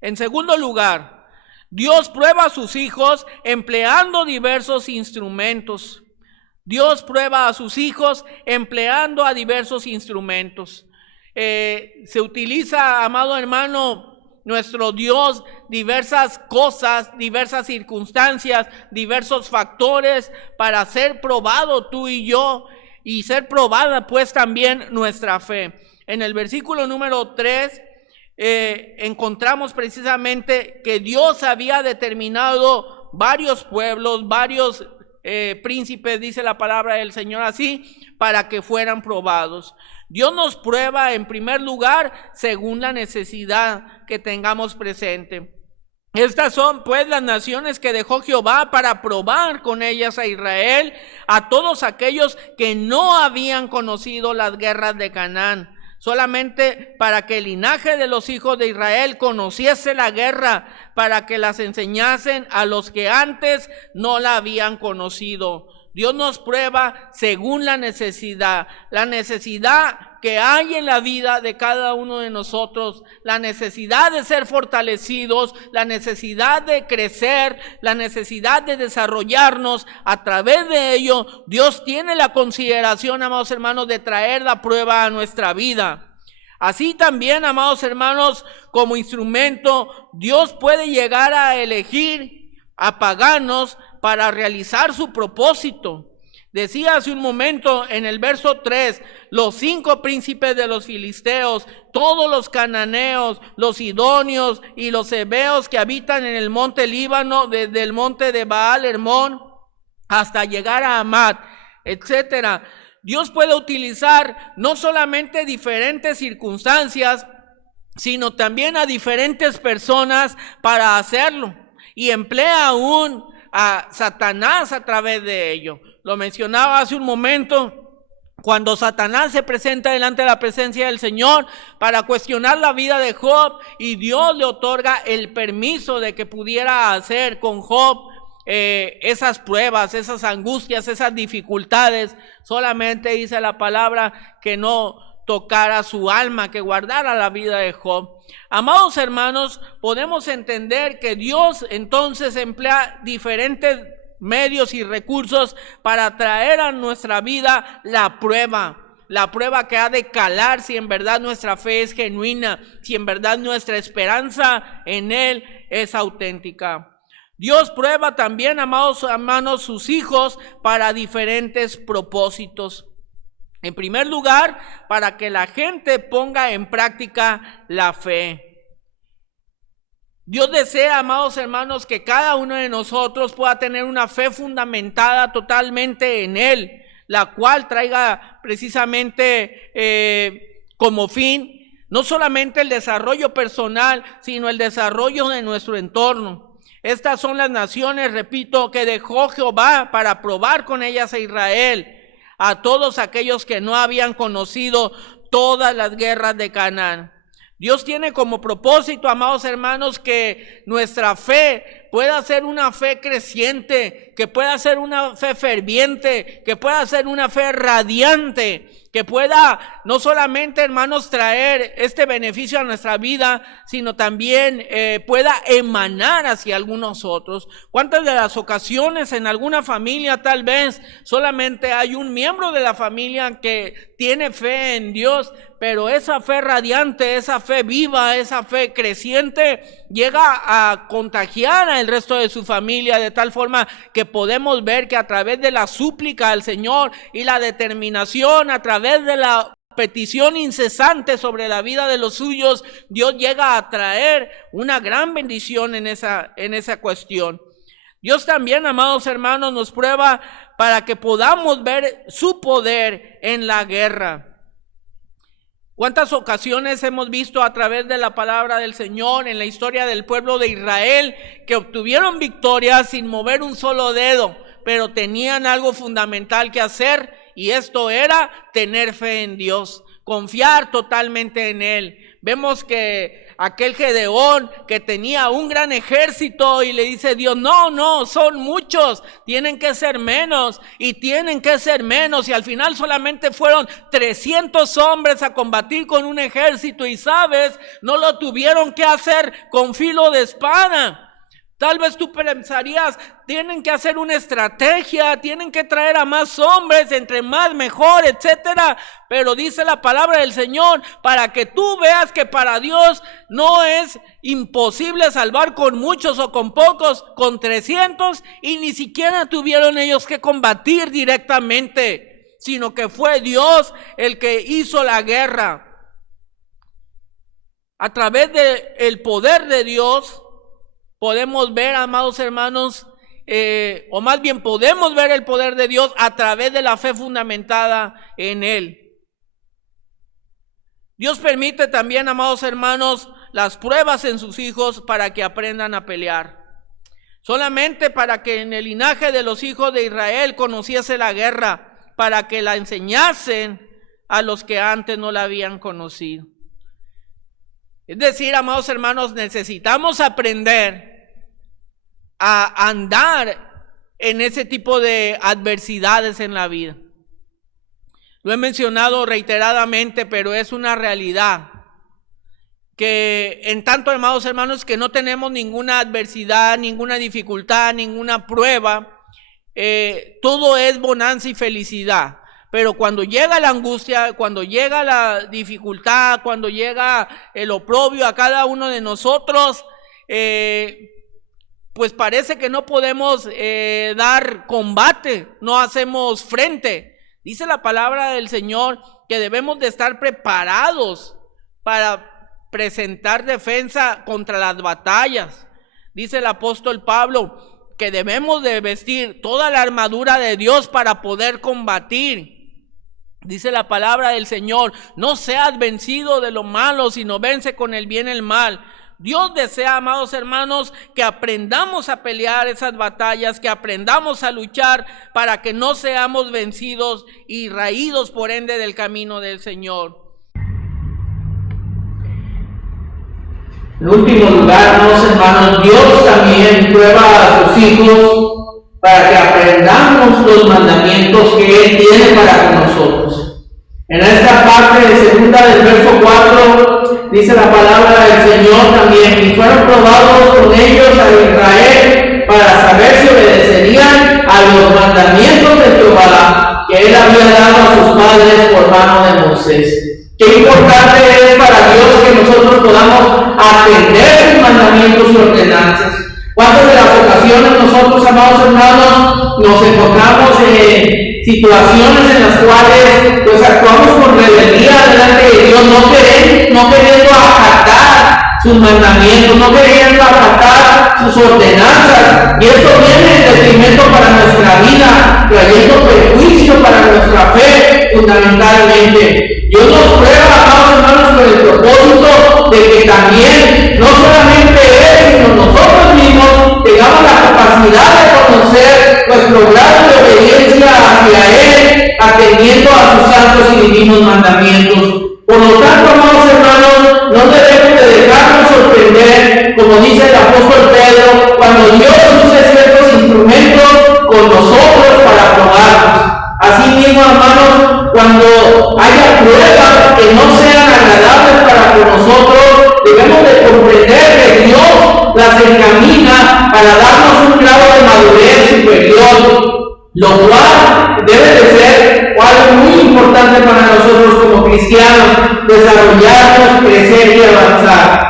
En segundo lugar, Dios prueba a sus hijos empleando diversos instrumentos. Dios prueba a sus hijos empleando a diversos instrumentos. Se utiliza, amado hermano, nuestro Dios, diversas cosas, diversas circunstancias, diversos factores para ser probado tú y yo, y ser probada pues también nuestra fe. En el versículo número 3 encontramos precisamente que Dios había determinado varios pueblos, varios príncipes, dice la palabra del Señor así, para que fueran probados. Dios nos prueba en primer lugar según la necesidad que tengamos presente. Estas son pues las naciones que dejó Jehová para probar con ellas a Israel, a todos aquellos que no habían conocido las guerras de Canaán, solamente para que el linaje de los hijos de Israel conociese la guerra, para que las enseñasen a los que antes no la habían conocido. Dios nos prueba según la necesidad que hay en la vida de cada uno de nosotros, la necesidad de ser fortalecidos, la necesidad de crecer, la necesidad de desarrollarnos. A través de ello, Dios tiene la consideración, amados hermanos, de traer la prueba a nuestra vida. Así también, amados hermanos, como instrumento, Dios puede llegar a elegir a paganos para realizar su propósito. Decía hace un momento en el verso 3, los 5 príncipes de los filisteos, todos los cananeos, los sidonios y los heveos que habitan en el monte Líbano, desde el monte de Baal Hermón hasta llegar a Amat, etcétera. Dios puede utilizar no solamente diferentes circunstancias, sino también a diferentes personas para hacerlo, y emplea aún a Satanás a través de ello. Lo mencionaba hace un momento, cuando Satanás se presenta delante de la presencia del Señor para cuestionar la vida de Job, y Dios le otorga el permiso de que pudiera hacer con Job esas pruebas, esas angustias, esas dificultades. Solamente dice la palabra que no tocara su alma, que guardara la vida de Job. Amados hermanos, podemos entender que Dios entonces emplea diferentes medios y recursos para traer a nuestra vida la prueba que ha de calar si en verdad nuestra fe es genuina, si en verdad nuestra esperanza en Él es auténtica. Dios prueba también, amados hermanos, sus hijos para diferentes propósitos. En primer lugar, para que la gente ponga en práctica la fe. Dios desea, amados hermanos, que cada uno de nosotros pueda tener una fe fundamentada totalmente en Él, la cual traiga precisamente como fin no solamente el desarrollo personal, sino el desarrollo de nuestro entorno. Estas son las naciones, repito, que dejó Jehová para probar con ellas a Israel, a todos aquellos que no habían conocido todas las guerras de Canaán. Dios tiene como propósito, amados hermanos, que nuestra fe pueda ser una fe creciente, que pueda ser una fe ferviente, que pueda ser una fe radiante, que pueda no solamente, hermanos, traer este beneficio a nuestra vida, sino también pueda emanar hacia algunos otros. ¿Cuántas de las ocasiones en alguna familia tal vez solamente hay un miembro de la familia que tiene fe en Dios, pero esa fe radiante, esa fe viva, esa fe creciente llega a contagiar al resto de su familia, de tal forma que podemos ver que a través de la súplica al Señor y la determinación, a través de la petición incesante sobre la vida de los suyos, Dios llega a traer una gran bendición en esa cuestión. Dios también, amados hermanos, nos prueba para que podamos ver su poder en la guerra. ¿Cuántas ocasiones hemos visto a través de la palabra del Señor en la historia del pueblo de Israel que obtuvieron victoria sin mover un solo dedo, pero tenían algo fundamental que hacer, y esto era tener fe en Dios, confiar totalmente en Él? Vemos que aquel Gedeón que tenía un gran ejército y le dice Dios, no, son muchos, tienen que ser menos y tienen que ser menos, y al final solamente fueron 300 hombres a combatir con un ejército, y sabes, no lo tuvieron que hacer con filo de espada. Tal vez tú pensarías, tienen que hacer una estrategia, tienen que traer a más hombres, entre más mejor, etcétera. Pero dice la palabra del Señor, para que tú veas que para Dios no es imposible salvar con muchos o con pocos, con 300, y ni siquiera tuvieron ellos que combatir directamente, sino que fue Dios el que hizo la guerra. A través del poder de Dios podemos ver, amados hermanos, o más bien podemos ver el poder de Dios a través de la fe fundamentada en Él. Dios permite también, amados hermanos, las pruebas en sus hijos para que aprendan a pelear. Solamente para que en el linaje de los hijos de Israel conociese la guerra, para que la enseñasen a los que antes no la habían conocido. Es decir, amados hermanos, necesitamos aprender a andar en ese tipo de adversidades en la vida. Lo he mencionado reiteradamente, pero es una realidad que en tanto, amados hermanos, que no tenemos ninguna adversidad, ninguna dificultad, ninguna prueba, todo es bonanza y felicidad. Pero cuando llega la angustia, cuando llega la dificultad, cuando llega el oprobio a cada uno de nosotros, pues parece que no podemos dar combate, no hacemos frente. Dice la palabra del Señor que debemos de estar preparados para presentar defensa contra las batallas. Dice el apóstol Pablo que debemos de vestir toda la armadura de Dios para poder combatir. Dice la palabra del Señor, no seas vencido de lo malo, sino vence con el bien el mal. Dios desea, amados hermanos, que aprendamos a pelear esas batallas, que aprendamos a luchar para que no seamos vencidos y raídos por ende del camino del Señor. En último lugar, amados hermanos, Dios también prueba a sus hijos para que aprendamos los mandamientos que Él tiene para con nosotros. En esta parte de segunda del verso 4 dice la palabra del Señor también, y fueron probados con ellos a Israel para saber si obedecerían a los mandamientos de Jehová que Él había dado a sus padres por mano de Moisés. Qué importante es para Dios que nosotros podamos atender sus mandamientos y ordenanzas. ¿Cuántas de las ocasiones nosotros, amados hermanos, nos encontramos en situaciones en las cuales pues actuamos con rebeldía delante de Dios, no queriendo acatar sus mandamientos, no queriendo acatar sus ordenanzas, y esto viene en detrimento para nuestra vida, trayendo perjuicio para nuestra fe fundamentalmente? Dios nos prueba, amados hermanos, con el propósito de que también, no solamente Él, sino nosotros mismos, tengamos la capacidad de conocer nuestro grado de obediencia hacia Él, atendiendo a sus santos y divinos mandamientos. Por lo tanto, amados hermanos, no debemos de dejarnos sorprender, como dice el apóstol Pedro, cuando cuando Dios use ciertos instrumentos con nosotros para probarnos. Asimismo, hermanos, cuando haya pruebas que no sean agradables para con nosotros, debemos de comprender que Dios las encamina para darnos un grado de madurez superior, lo cual debe de ser algo muy importante para nosotros como cristianos, desarrollarnos, crecer y avanzar.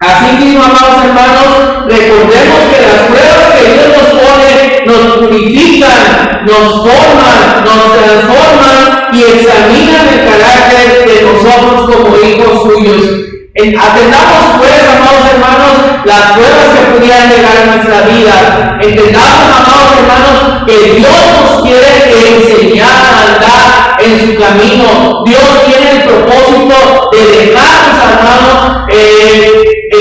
Asimismo, amados hermanos, recordemos que las pruebas que Dios nos pone nos purifican, nos forman, nos transforman y examinan el carácter de nosotros como hijos suyos. Atendamos pues, amados hermanos, las pruebas que pudieran llegar a nuestra vida. Entendamos, amados hermanos, que Dios nos quiere enseñar a andar en su camino. Dios tiene el propósito de dejarnos, hermanos,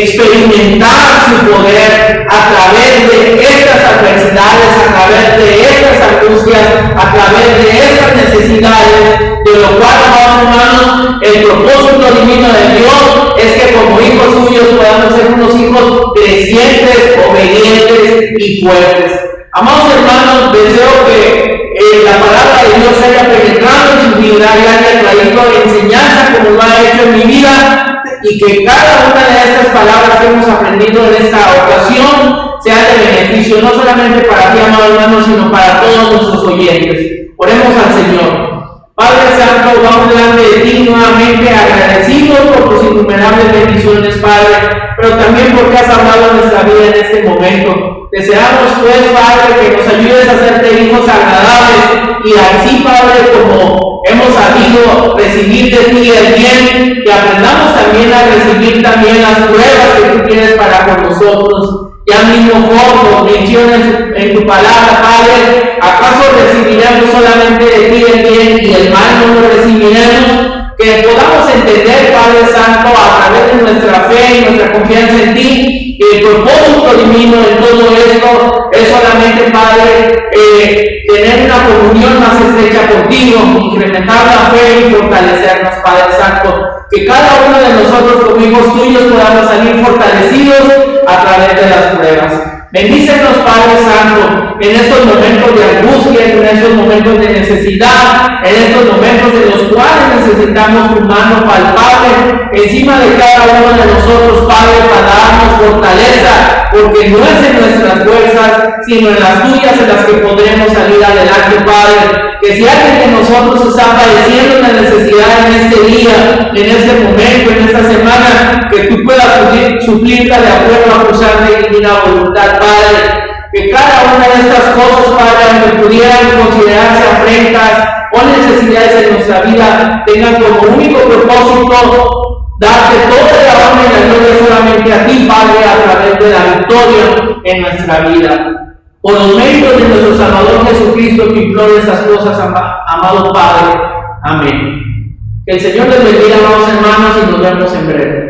experimentar su poder a través de estas adversidades, a través de estas angustias, a través de estas necesidades, de lo cual, amados hermanos, el propósito divino de Dios es que como hijos suyos podamos ser unos hijos crecientes, obedientes y fuertes. Amados hermanos, deseo que la palabra de Dios haya penetrado en su vida y haya traído enseñanza como lo ha hecho en mi vida, y que cada una de estas palabras que hemos aprendido en esta ocasión sea de beneficio, no solamente para ti, amados hermanos, sino para todos nuestros oyentes. Oremos al Señor. Padre Santo, vamos delante de ti nuevamente agradecidos por tus innumerables bendiciones, Padre, pero también porque has hablado en nuestra vida en este momento. Deseamos pues, Padre, que nos ayudes a hacerte hijos agradables y así, Padre, como hemos sabido recibir de ti el bien, que aprendamos también a recibir también las pruebas que tú tienes para con nosotros. Ya mismo Job mencionas en tu palabra, Padre, ¿acaso recibiremos solamente de ti el bien y el mal no lo recibiremos? Que podamos entender, Padre Santo, a través de nuestra fe y nuestra confianza en ti, que el propósito divino de todo esto es solamente, Padre, tener una comunión más estrecha contigo, incrementar la fe y fortalecernos, Padre Santo. Que cada uno de nosotros como hijos tuyos podamos salir fortalecidos a través de las pruebas. Bendícenos, Padre Santo, en estos momentos de angustia, en estos momentos de necesidad, en estos momentos en los cuales necesitamos tu mano palpable encima de cada uno de nosotros, Padre, para darnos fortaleza, porque no es en nuestras fuerzas, sino en las tuyas en las que podremos salir adelante, Padre. Que si alguien de nosotros está padeciendo una necesidad en este día, en este momento, en esta semana, que tú puedas suplirla de acuerdo a tu santa y divina voluntad, Padre. Que cada una de estas cosas, Padre, que pudieran considerarse afrentas o necesidades en nuestra vida, tengan como único propósito darte toda la honra y la gloria solamente a ti, Padre, a través de la victoria en nuestra vida. Por los méritos de nuestro Salvador Jesucristo, que imploro estas cosas, amado Padre. Amén. Que el Señor les bendiga, amados hermanos, y nos vemos en breve.